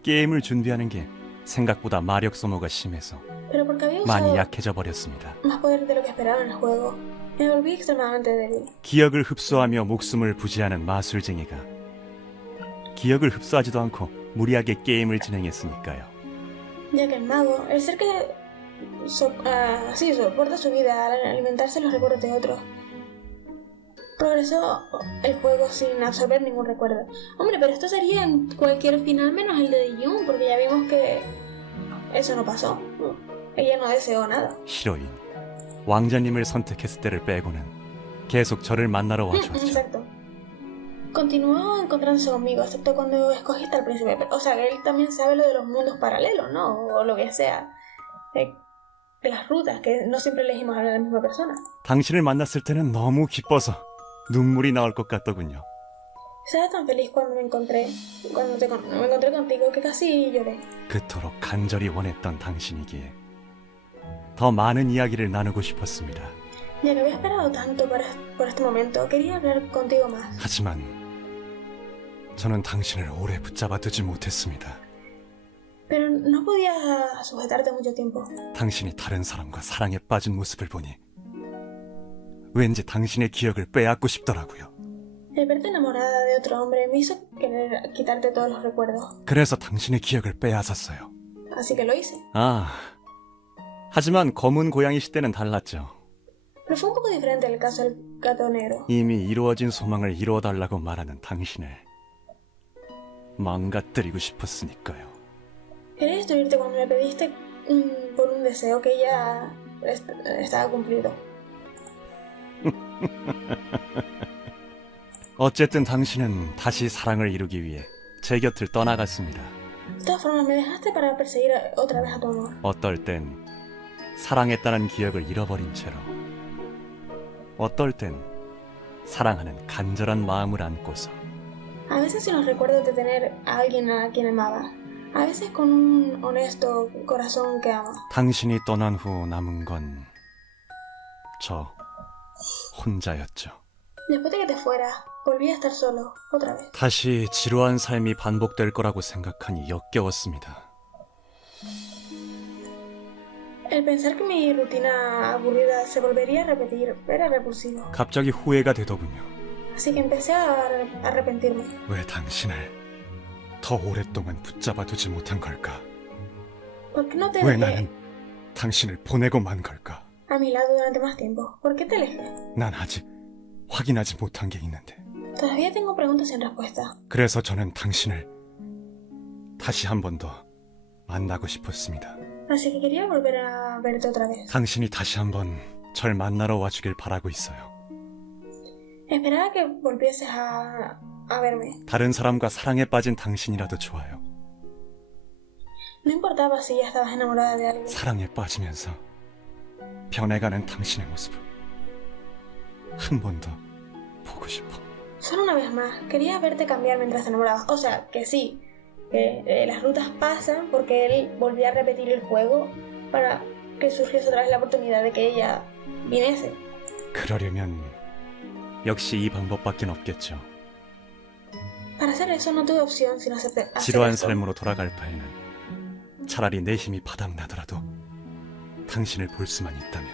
게임을 준비하는 게 생각보다 마력 소모가 심해서 Pero porque había 많이 usado 약해져 버렸습니다. más poder de lo que esperaba en el juego, me volví extremadamente débil. 기억을 흡수하며 목숨을 bu지하는 마술쟁이가 기억을 흡수하지도 않고 무리하게 게임을 진행했으니까요. Ya que el mago, el ser que soporta su vida al alimentarse los recuerdos de otros, progresó el juego sin absorber ningún recuerdo. Hombre, pero esto sería en cualquier final menos el de Jung, porque ya vimos que eso no pasó. Ella no deseó nada. 히로인, 왕자님을 선택했을 때를 빼고는 계속 저를 만나러 와주었죠. Exacto. Continuó encontrándose conmigo, excepto cuando escogiste al príncipe. O sea, que él también sabe lo de los mundos paralelos, ¿no? O lo que sea. De las rutas, que no siempre elegimos a la misma persona. 당신을 만났을 때는 너무 기뻐서 눈물이 나올 것 같더군요. Estaba tan feliz cuando me encontré contigo que casi lloré. 그토록 간절히 원했던 당신이기에 더 많은 이야기를 나누고 싶었습니다. Ya que había esperado tanto por este momento, quería hablar contigo más. 하지만 저는 당신을 오래 붙잡아 두지 못했습니다. Pero no podía sujetarte mucho tiempo. 당신이 다른 사람과 사랑에 빠진 모습을 보니 왠지 당신의 기억을 빼앗고 싶더라고요. El verte enamorada de otro hombre me hizo querer quitarte todos los recuerdos. 그래서 당신의 기억을 빼앗았어요. Así que lo hice. 하지만 검은 고양이 시대는 달랐죠. Pero fue un poco diferente el caso del gato negro. 이미 이루어진 소망을 이루어달라고 말하는 당신을 망가뜨리고 싶었으니까요. Quería destruirte cuando me pediste por un deseo que ya estaba cumplido. 어쨌든 당신은 다시 사랑을 이루기 위해 제 곁을 떠나갔습니다. De todas formas, me dejaste para perseguir otra vez a tu amor. 어떨 땐 사랑했다는 기억을 잃어버린 채로, 어떨 땐 사랑하는 간절한 마음을 안고서. A veces sin los recuerdos de tener a alguien a quien amaba. A veces con un honesto corazón que ama. 당신이 떠난 후 남은 건 저 혼자였죠. Después de que te fueras, volví a estar solo, otra vez. 다시 지루한 삶이 반복될 거라고 생각하니 역겨웠습니다. El pensar que mi rutina aburrida se volvería a repetir era repulsivo. 갑자기 후회가 되더군요. Así que empecé a arrepentirme. 왜 당신을 더 오랫동안 붙잡아 두지 못한 걸까? ¿Por qué no te 왜 dejé 나는 당신을 보내고 만 걸까? a mi lado durante más tiempo? ¿Por qué te alejé? 난 아직 확인하지 못한 게 있는데. Todavía tengo preguntas sin respuesta. 그래서 저는 당신을 다시 한 번 더 만나고 싶었습니다. Así que quería volver a verte otra vez. 당신이 다시 한 번 절 만나러 와주길 바라고 있어요. Esperaba que volvieses a verme. 다른 사람과 사랑에 빠진 당신이라도 좋아요. No importaba si ya estabas enamorada de alguien. 사랑에 빠지면서 변해가는 당신의 모습을 한 번 더 보고 싶어. Solo una vez más, quería verte cambiar mientras te enamorabas. O sea, que sí, que las rutas pasan porque él volvía a repetir el juego para que surgiese otra vez la oportunidad de que ella viniese. 그러려면 역시 이 방법밖엔 없겠죠. Para hacer eso no tuve opción sino hacer 지루한 esto. 삶으로 돌아갈 바에는 차라리 내 힘이 바닥나더라도 당신을 볼 수만 있다면.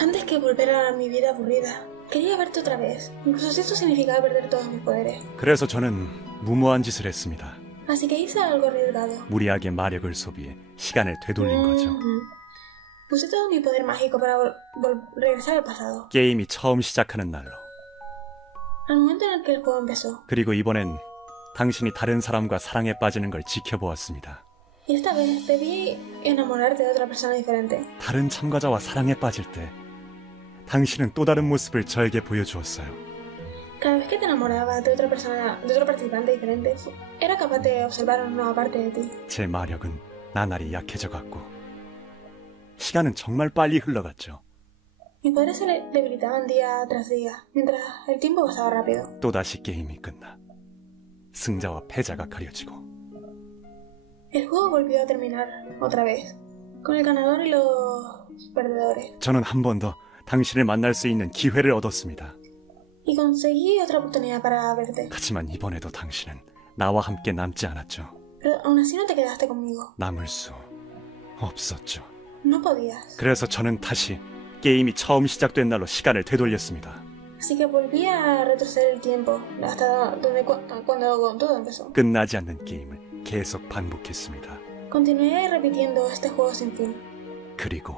Antes que volver a mi vida aburrida, quería verte otra vez, incluso si eso significaba perder todos mis poderes. 그래서 저는 무모한 짓을 했습니다. Así que hice algo arriesgado. 무리하게 마력을 소비해 시간을 되돌린 거죠. Puse todo mi poder mágico para regresar al pasado. 게임이 처음 시작하는 날로. Al momento en el que el juego empezó. 그리고 이번엔 당신이 다른 사람과 사랑에 빠지는 걸 지켜보았습니다. Y esta vez te vi enamorarte de otra persona diferente. 다른 참가자와 사랑에 빠질 때 당신은 또 다른 모습을 저에게 보여주었어요. Cada vez que te enamorabas de otra persona, de otro participante diferente, era capaz de observar una nueva parte de ti. 제 마력은 나날이 약해져 갔고, 당신은 제 마력을 더 강하게 만들었어요. Solo una vez más, quería verte otra vez, incluso si esto significaba perder todos mis poderes. 그래서 저는 무모한 짓을 했습니다. Así que hice algo arriesgado. 시간은 정말 빨리 흘러갔죠. Mis padres se debilitaban día tras día, mientras el tiempo pasaba rápido. 또다시 게임이 끝나 승자와 패자가 가려지고 El juego volvió a terminar otra vez, con el ganador y los perdedores. 저는 한 번 더 당신을 만날 수 있는 기회를 얻었습니다. Y conseguí otra oportunidad para verte. 하지만 이번에도 당신은 나와 함께 남지 않았죠. Pero aún así no te quedaste conmigo. 남을 수 없었죠. No podías. 그래서 저는 다시 게임이 처음 시작된 날로 시간을 되돌렸습니다. Así que volví a retroceder el tiempo hasta cuando todo empezó. 끝나지 않는 게임을 계속 반복했습니다. Continué repitiendo este juego sin fin. 그리고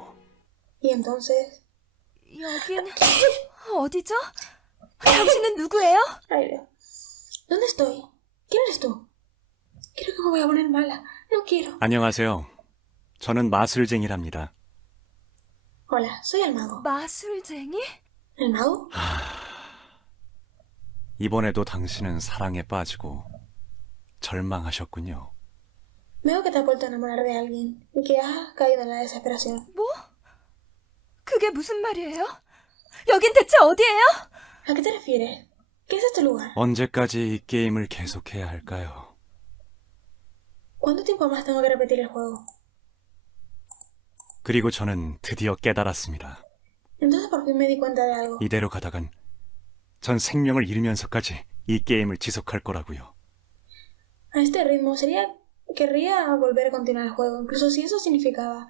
Y entonces... 여긴 어디죠? 당신은 누구예요? Aire. ¿Dónde estoy? ¿Quién eres tú? Creo que me voy a poner mala. No quiero. 안녕하세요. 저는 마술쟁이랍니다. Hola, soy el mago. 마술쟁이? ¿El mago? 이번에도 당신은 사랑에 빠지고 절망하셨군요. Veo que te has vuelto a enamorar de alguien y que has caído en la desesperación. 뭐? 그게 무슨 말이에요? 여긴 대체 어디예요? ¿A qué te refieres? ¿Qué es este lugar? 언제까지 이 게임을 계속해야 할까요? ¿Cuánto tiempo más tengo que repetir el juego? 그리고 저는 드디어 깨달았습니다. Entonces por fin me di cuenta de algo. 이대로 가다간 전 생명을 잃으면서까지 이 게임을 지속할 거라고요. A este ritmo querría volver a continuar el juego, incluso si eso significaba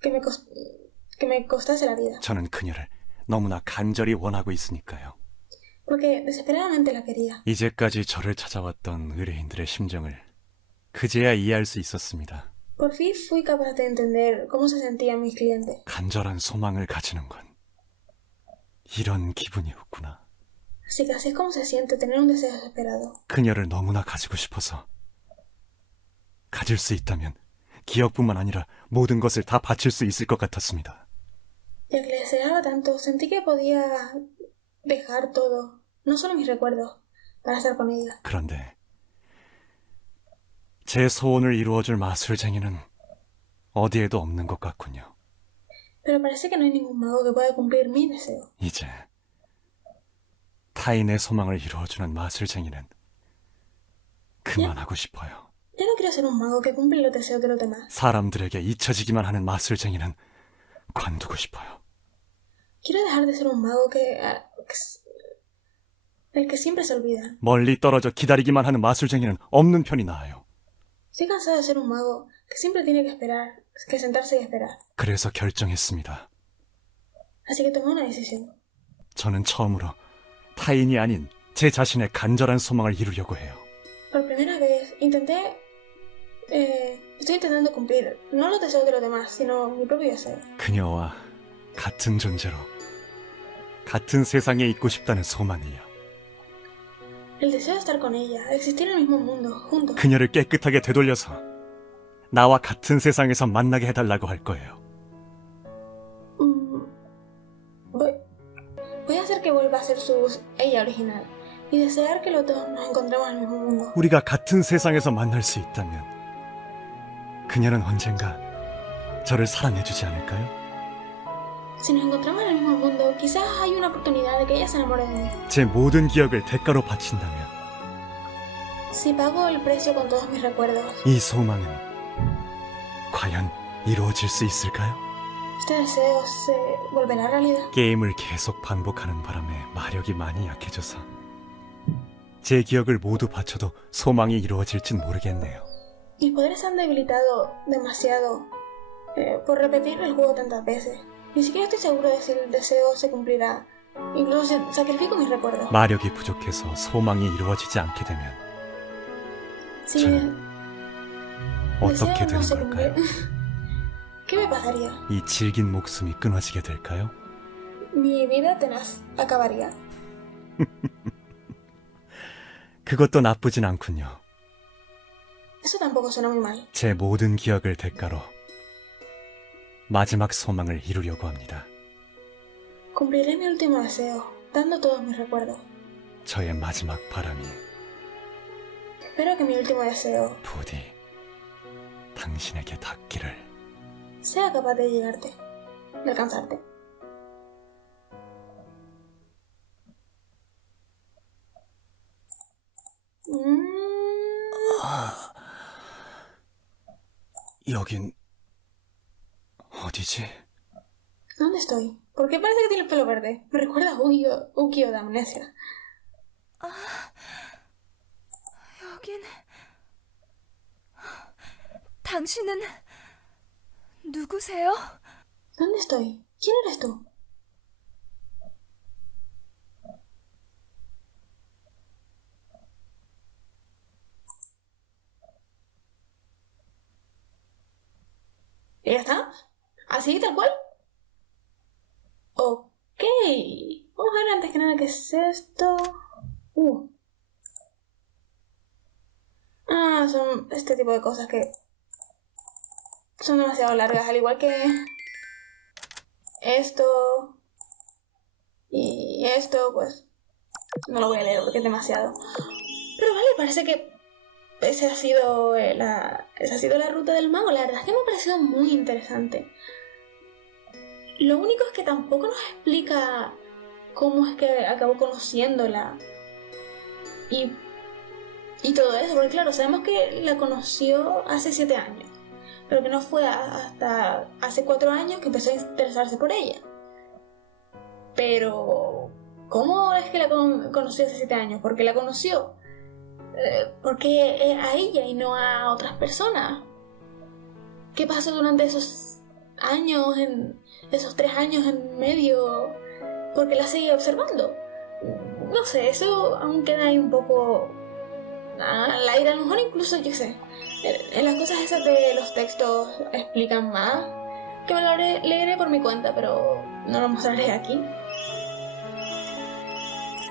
que me costase la vida. 저는 그녀를 너무나 간절히 원하고 있으니까요. Porque desesperadamente la quería. 이제까지 저를 찾아왔던 의뢰인들의 심정을 그제야 이해할 수 있었습니다. Por fin fui capaz de entender cómo se sentían mis clientes. 간절한 소망을 가지는 건 이런 기분이었구나. Así que así es como se siente tener un deseo desesperado. 그녀를 너무나 가지고 싶어서 가질 수 있다면 기억뿐만 아니라 모든 것을 다 바칠 수 있을 것 같았습니다. Ya que le deseaba tanto, sentí que podía dejar todo, no solo mis recuerdos, para estar con ella. 그런데 제 소원을 이루어줄 마술쟁이는 어디에도 없는 것 같군요. Pero parece que no hay ningún mago que pueda cumplir mi deseo. 이제 타인의 소망을 이루어주는 마술쟁이는 그만하고 싶어요. Ya no quiero ser un mago que cumple los deseos de los demás. 사람들에게 잊혀지기만 하는 마술쟁이는 관두고 싶어요. Quiero dejar de ser un mago el que siempre se olvida. 멀리 떨어져 기다리기만 하는 마술쟁이는 없는 편이 나아요. Estoy cansado de ser un mago que siempre tiene que esperar, que sentarse y esperar. 그래서 결정했습니다. Así que tomé una decisión. 저는 처음으로 타인이 아닌 제 자신의 간절한 소망을 이루려고 해요. Por primera vez estoy intentando cumplir no los deseos de los demás, sino mi propio deseo. 그녀와 같은 존재로 같은 세상에 있고 싶다는 소망이요. El deseo de estar con ella, existir en el mismo mundo, juntos. 그녀를 깨끗하게 되돌려서 나와 같은 세상에서 만나게 해달라고 할 거예요. Voy a hacer que vuelva a ser ella original y desear que los dos nos encontremos en el mismo mundo. 우리가 같은 세상에서 만날 수 있다면 그녀는 언젠가 저를 사랑해주지 않을까요? Si nos encontramos en el mismo mundo, quizás hay una oportunidad de que ella se enamore de mí. 제 모든 기억을 대가로 바친다면 Si pago el precio con todos mis recuerdos, 이 소망은 과연 이루어질 수 있을까요? ¿este deseo se volverá realidad? 게임을 계속 반복하는 바람에 마력이 많이 약해져서 제 기억을 모두 바쳐도 소망이 이루어질진 모르겠네요. Mis poderes han debilitado demasiado por repetir el juego tantas veces. Ni siquiera estoy seguro de si el deseo se cumplirá. Incluso sacrifico mis recuerdos. 마력이 부족해서 소망이 이루어지지 않게 되면 Si 저는 mi 어떻게 deseo no 되는 se 걸까요? cumple, ¿qué me pasaría? 이 질긴 목숨이 끊어지게 될까요? Mi vida tenaz acabaría. 그것도 나쁘진 않군요. Eso tampoco suena muy mal. 제 모든 기억을 대가로 마지막 소망을 이루려고 합니다. Cumpliré mi último deseo, dando todos mis recuerdos. 저의 마지막 바람이 Espero que mi último deseo 부디 당신에게 닿기를. sea capaz de llegarte, de alcanzarte. 여긴 어디지? ¿Dónde estoy? ¿Por qué parece que tiene el pelo verde? Me recuerda a Ukio de Amnesia. 여긴... 당신은 누구세요? ¿Dónde estoy? ¿Quién eres tú? ¿Y ya está? ¿Así, tal cual? Ok. Vamos a ver antes que nada qué es esto. Son este tipo de cosas que son demasiado largas, al igual que esto y esto, pues no lo voy a leer porque es demasiado. Pero vale, parece que esa ha sido la ruta del mago. La verdad es que me ha parecido muy interesante. Lo único es que tampoco nos explica cómo es que acabó conociéndola y todo eso, porque claro, sabemos que la conoció hace 7 años, pero que no fue hasta hace 4 años que empezó a interesarse por ella. Pero ¿cómo es que la conoció hace 7 años? Porque la conoció porque a ella y no a otras personas. ¿Qué pasó durante esos años, esos 3 años en medio? Porque la seguía observando. No sé, eso aún queda ahí un poco al aire. A lo mejor incluso, yo sé, en las cosas esas de los textos explican más, que me lo leeré por mi cuenta, pero no lo mostraré aquí.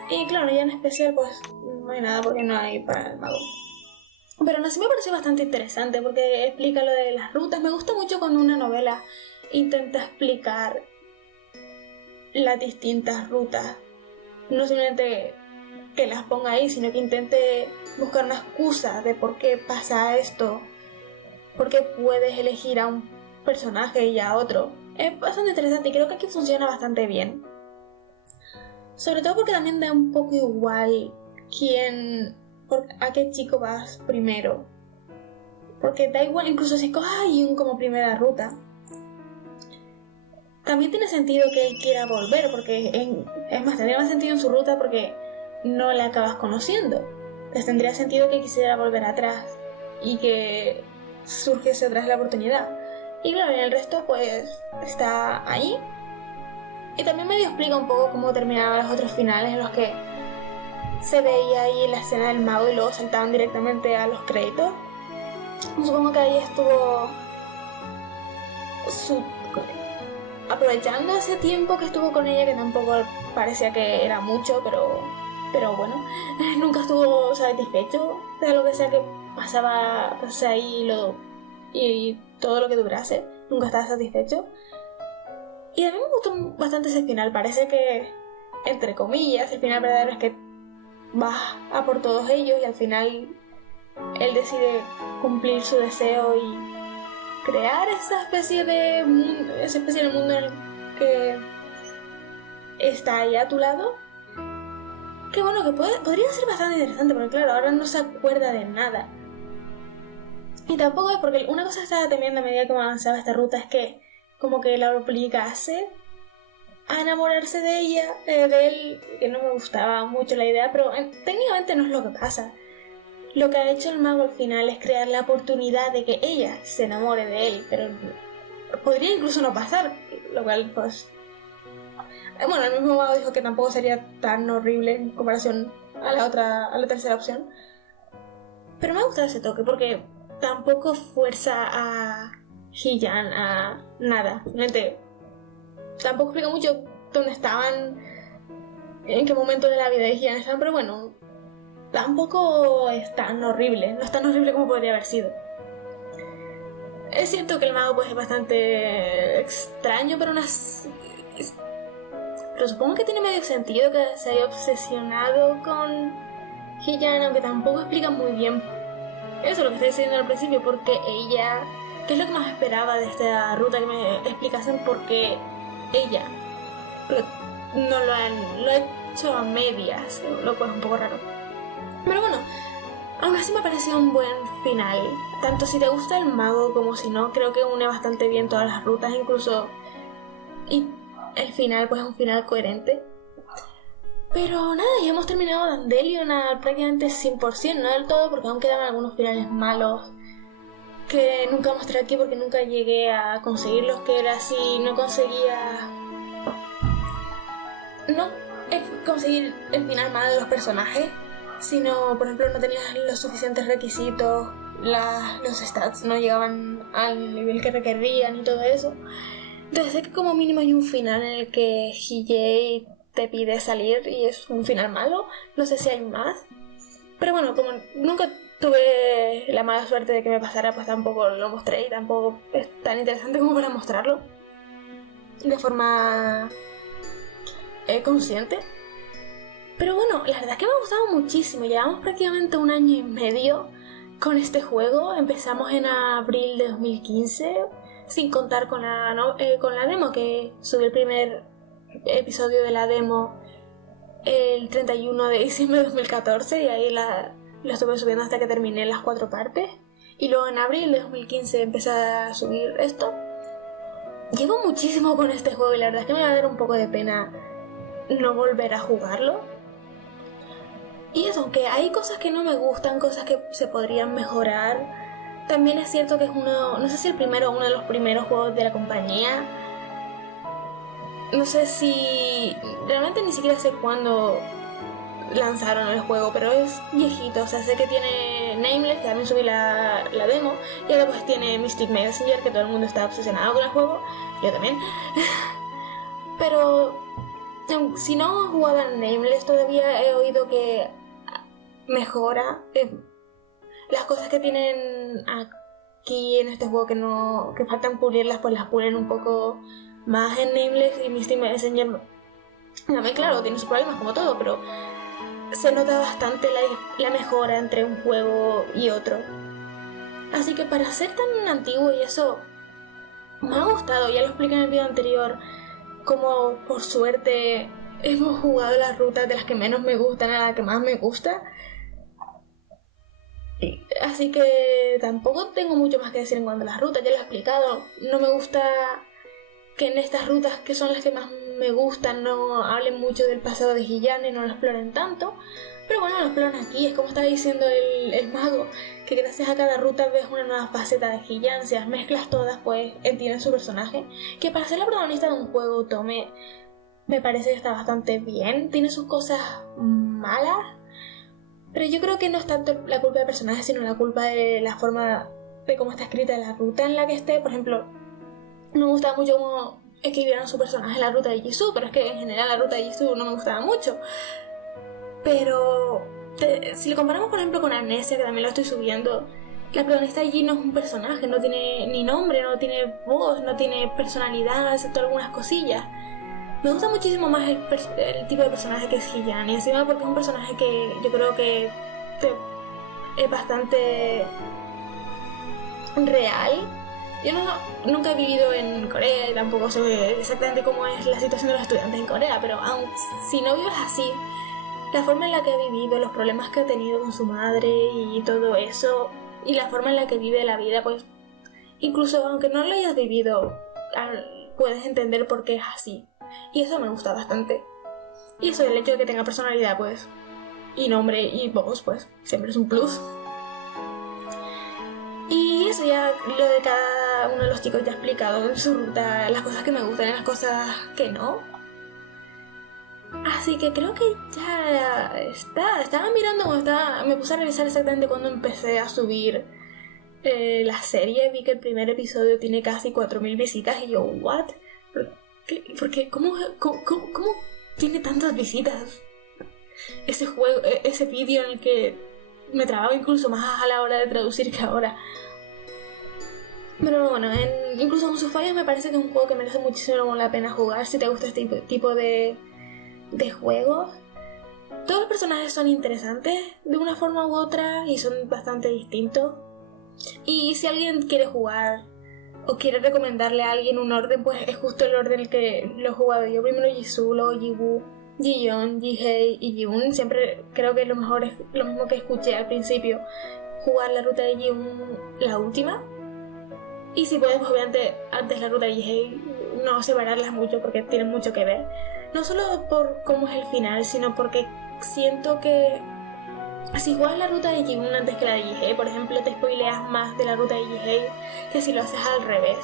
Y claro, ya en especial pues no hay nada porque no hay para el mago. Pero aún así me pareció bastante interesante porque explica lo de las rutas. Me gusta mucho cuando una novela intenta explicar las distintas rutas. No simplemente que las ponga ahí, sino que intente buscar una excusa de por qué pasa esto, por qué puedes elegir a un personaje y a otro. Es bastante interesante y creo que aquí funciona bastante bien. Sobre todo porque también da un poco igual a qué chico vas primero. Porque da igual incluso si coges a Jun como primera ruta. También tiene sentido que él quiera volver, porque es más, tendría más sentido en su ruta porque no la acabas conociendo. Les tendría sentido que quisiera volver atrás y que surgiese otra vez la oportunidad. Y claro, en el resto pues está ahí. Y también medio explica un poco cómo terminaban los otros finales en los que se veía ahí la escena del mago y luego saltaban directamente a los créditos. Supongo que ahí estuvo aprovechando ese tiempo que estuvo con ella, que tampoco parecía que era mucho, pero bueno, nunca estuvo satisfecho de lo que sea que pasaba pues, ahí y todo lo que durase, nunca estaba satisfecho. Y a mí me gustó bastante ese final. Parece que, entre comillas, el final verdadero es que va a por todos ellos y al final él decide cumplir su deseo y crear esa especie de mundo en el que está ahí a tu lado. Que bueno, que podría ser bastante interesante, porque claro, ahora no se acuerda de nada. Y tampoco es porque una cosa que estaba temiendo a medida que avanzaba esta ruta es que como que la obligase a enamorarse de ella, de él, que no me gustaba mucho la idea, pero técnicamente no es lo que pasa. Lo que ha hecho el mago al final es crear la oportunidad de que ella se enamore de él, pero podría incluso no pasar, lo cual pues... Bueno, el mismo mago dijo que tampoco sería tan horrible en comparación a la tercera opción. Pero me ha gustado ese toque porque tampoco fuerza a Hee-Yan a nada. Simplemente tampoco explica mucho dónde estaban, en qué momento de la vida de Hee-Yan estaban, pero bueno, tampoco es tan horrible. No es tan horrible como podría haber sido. Es cierto que el mago pues es bastante extraño, pero pero supongo que tiene medio sentido que se haya obsesionado con Hee-Yan, aunque tampoco explica muy bien eso, lo que estoy diciendo al principio, porque ella qué es lo que más esperaba de esta ruta, que me explicasen por qué ella. Pero no lo he hecho a medias, lo cual es un poco raro. Pero bueno, aún así me pareció un buen final. Tanto si te gusta el mago como si no, creo que une bastante bien todas las rutas, incluso. Y el final, pues es un final coherente. Pero nada, ya hemos terminado Dandelion prácticamente 100%, no del todo, porque aún quedaban algunos finales malos que nunca mostré aquí porque nunca llegué a conseguirlos, que era si no conseguía conseguir el final malo de los personajes, sino, por ejemplo, no tenías los suficientes requisitos, los stats no llegaban al nivel que requerían y todo eso. Entonces sé que como mínimo hay un final en el que Hijei te pide salir y es un final malo. No sé si hay más, pero bueno, como nunca tuve la mala suerte de que me pasara, pues tampoco lo mostré y tampoco es tan interesante como para mostrarlo de forma consciente. Pero bueno, la verdad es que me ha gustado muchísimo. Llevamos prácticamente 1 año y medio con este juego. Empezamos en abril de 2015, sin contar con la demo, que subí el primer episodio de la demo el 31 de diciembre de 2014 y ahí lo estuve subiendo hasta que terminé las 4 partes. Y luego en abril de 2015 empecé a subir esto. Llevo muchísimo con este juego y la verdad es que me va a dar un poco de pena no volver a jugarlo. Y eso, aunque hay cosas que no me gustan, cosas que se podrían mejorar, también es cierto que es no sé si el primero o uno de los primeros juegos de la compañía. No sé si... realmente ni siquiera sé cuándo lanzaron el juego, pero es viejito. O sea, sé que tiene Nameless, que también subí la demo, y ahora pues tiene Mystic Messenger, que todo el mundo está obsesionado con el juego, yo también. Pero si no jugaban Nameless, todavía he oído que mejora las cosas que tienen aquí en este juego que faltan pulirlas, pues las pulen un poco más en Nameless. Y Mystic Messenger también, claro, tiene sus problemas como todo, pero se nota bastante la mejora entre un juego y otro. Así que para ser tan antiguo y eso, me ha gustado. Ya lo expliqué en el video anterior, como por suerte hemos jugado las rutas de las que menos me gustan a la que más me gusta. Así que tampoco tengo mucho más que decir en cuanto a las rutas, ya lo he explicado. No me gusta que en estas rutas, que son las que más me gustan, no hablen mucho del pasado de Hillian y no lo exploren tanto. Pero bueno, lo exploran aquí. Es como estaba diciendo el mago, que gracias a cada ruta ves una nueva faceta de Hillian. Si las mezclas todas, pues entiendes su personaje, que para ser la protagonista de un juego, Tome, me parece que está bastante bien. Tiene sus cosas malas, pero yo creo que no es tanto la culpa del personaje, sino la culpa de la forma de cómo está escrita la ruta en la que esté. Por ejemplo, no me gustaba mucho cómo escribieron su personaje en la ruta de Jisoo, pero es que en general la ruta de Jisoo no me gustaba mucho. Pero si lo comparamos, por ejemplo, con Amnesia, que también lo estoy subiendo, la protagonista allí no es un personaje, no tiene ni nombre, no tiene voz, no tiene personalidad, excepto algunas cosillas. Me gusta muchísimo más el tipo de personaje que es Hillian, y encima porque es un personaje que yo creo que es bastante real. Yo nunca he vivido en Corea y tampoco sé exactamente cómo es la situación de los estudiantes en Corea, pero aun si no vives así, la forma en la que ha vivido, los problemas que ha tenido con su madre y todo eso, y la forma en la que vive la vida, pues incluso aunque no lo hayas vivido, puedes entender por qué es así. Y eso me gusta bastante. Y eso, el hecho de que tenga personalidad, pues, y nombre y voz, pues, siempre es un plus. Y eso, ya lo de cada uno de los chicos ya he explicado en su ruta, las cosas que me gustan y las cosas que no. Así que creo que ya está. Estaba mirando me puse a revisar exactamente cuando empecé a subir la serie. Vi que el primer episodio tiene casi 4.000 visitas y yo, ¿what? ¿Por qué? ¿Cómo tiene tantas visitas? Ese juego, ese vídeo en el que me trababa incluso más a la hora de traducir que ahora. Pero bueno, incluso con sus fallos me parece que es un juego que merece muchísimo la pena jugar si te gusta este tipo de juegos. Todos los personajes son interesantes de una forma u otra y son bastante distintos. Y si alguien quiere jugar o quiere recomendarle a alguien un orden, pues es justo el orden en el que lo he jugado yo. Primero Jisoo, luego Jiwoo, Jiyeon, Jihei y Jiwoon. Siempre creo que lo mejor es lo mismo que escuché al principio, jugar la ruta de Jiwoon la última. Y si puedes, pues obviamente antes la ruta de Jihei, no separarlas mucho porque tienen mucho que ver. No solo por cómo es el final, sino porque siento que si juegas la ruta de Jiwoon antes que la de Jihei, por ejemplo, te spoileas más de la ruta de Jihei que si lo haces al revés.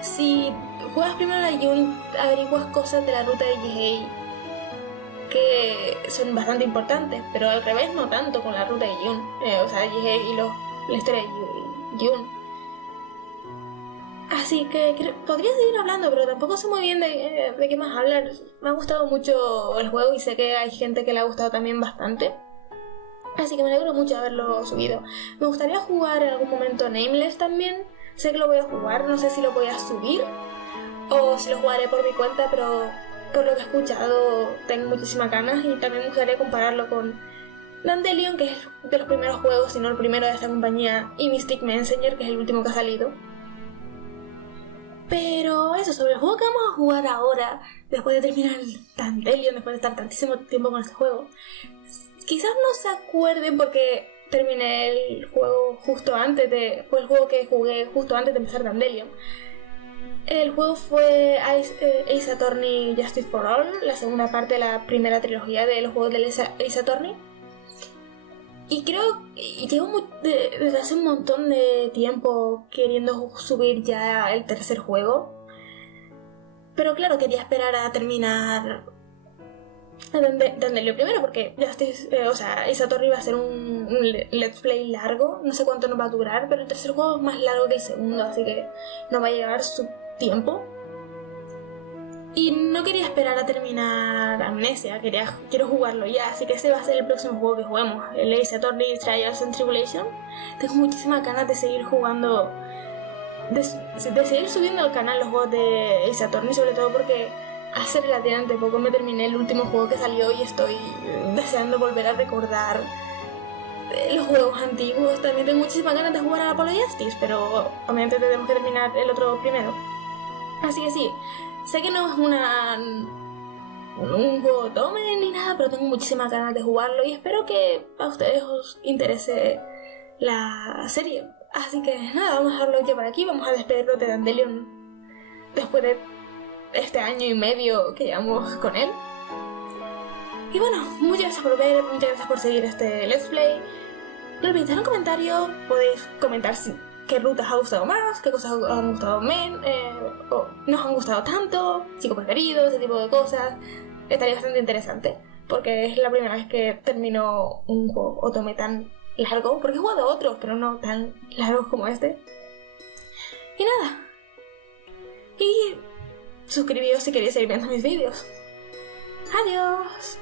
Si juegas primero la de Jiwoon, averiguas cosas de la ruta de Jihei que son bastante importantes, pero al revés no tanto con la ruta de Jiwoon. O sea, Jihei y la historia de Jiwoon. Así que podría seguir hablando, pero tampoco sé muy bien de qué más hablar. Me ha gustado mucho el juego y sé que hay gente que le ha gustado también bastante. Así que me alegro mucho de haberlo subido. Me gustaría jugar en algún momento Nameless también. Sé que lo voy a jugar, no sé si lo voy a subir o si lo jugaré por mi cuenta, pero por lo que he escuchado tengo muchísimas ganas y también me gustaría compararlo con Dandelion, que es de los primeros juegos, si no el primero de esta compañía, y Mystic Messenger, que es el último que ha salido. Pero eso, sobre el juego que vamos a jugar ahora, después de terminar Dandelion, después de estar tantísimo tiempo con este juego, quizás no se acuerden porque terminé el juego justo antes fue el juego que jugué justo antes de empezar Dandelion. El juego fue Ace Attorney Justice for All, la segunda parte de la primera trilogía de los juegos de Ace Attorney. Y creo que llevo desde hace un montón de tiempo queriendo subir ya el tercer juego. Pero claro, quería esperar a terminar Dandelion primero porque Ace Attorney va a ser un let's play largo. No sé cuánto nos va a durar, pero el tercer juego es más largo que el segundo, así que nos va a llevar su tiempo. Y no quería esperar a terminar Amnesia, quiero jugarlo ya, así que ese va a ser el próximo juego que juguemos, el Ace Attorney Trials and Tribulation. Tengo muchísimas ganas de seguir jugando, de seguir subiendo al canal los juegos de Ace Attorney, sobre todo porque hace relativamente poco me terminé el último juego que salió y estoy deseando volver a recordar los juegos antiguos. También tengo muchísimas ganas de jugar a Apollo Justice, pero obviamente tenemos que terminar el otro primero. Así que sí, sé que no es un juego tome ni nada, pero tengo muchísimas ganas de jugarlo y espero que a ustedes os interese la serie. Así que nada, vamos a dejarlo ya por aquí, vamos a despedirnos de Dandelion después de este año y medio que llevamos con él. Y bueno, muchas gracias por ver, muchas gracias por seguir este Let's Play. No olvidéis dejar un comentario, podéis comentar qué rutas os ha gustado más, qué cosas os han gustado menos, o no os han gustado tanto, chico preferido, ese tipo de cosas. Estaría bastante interesante, porque es la primera vez que termino un juego otome tan largo, porque he jugado otros, pero no tan largos como este. Y nada. Y suscribíos si queréis seguir viendo mis vídeos. Adiós.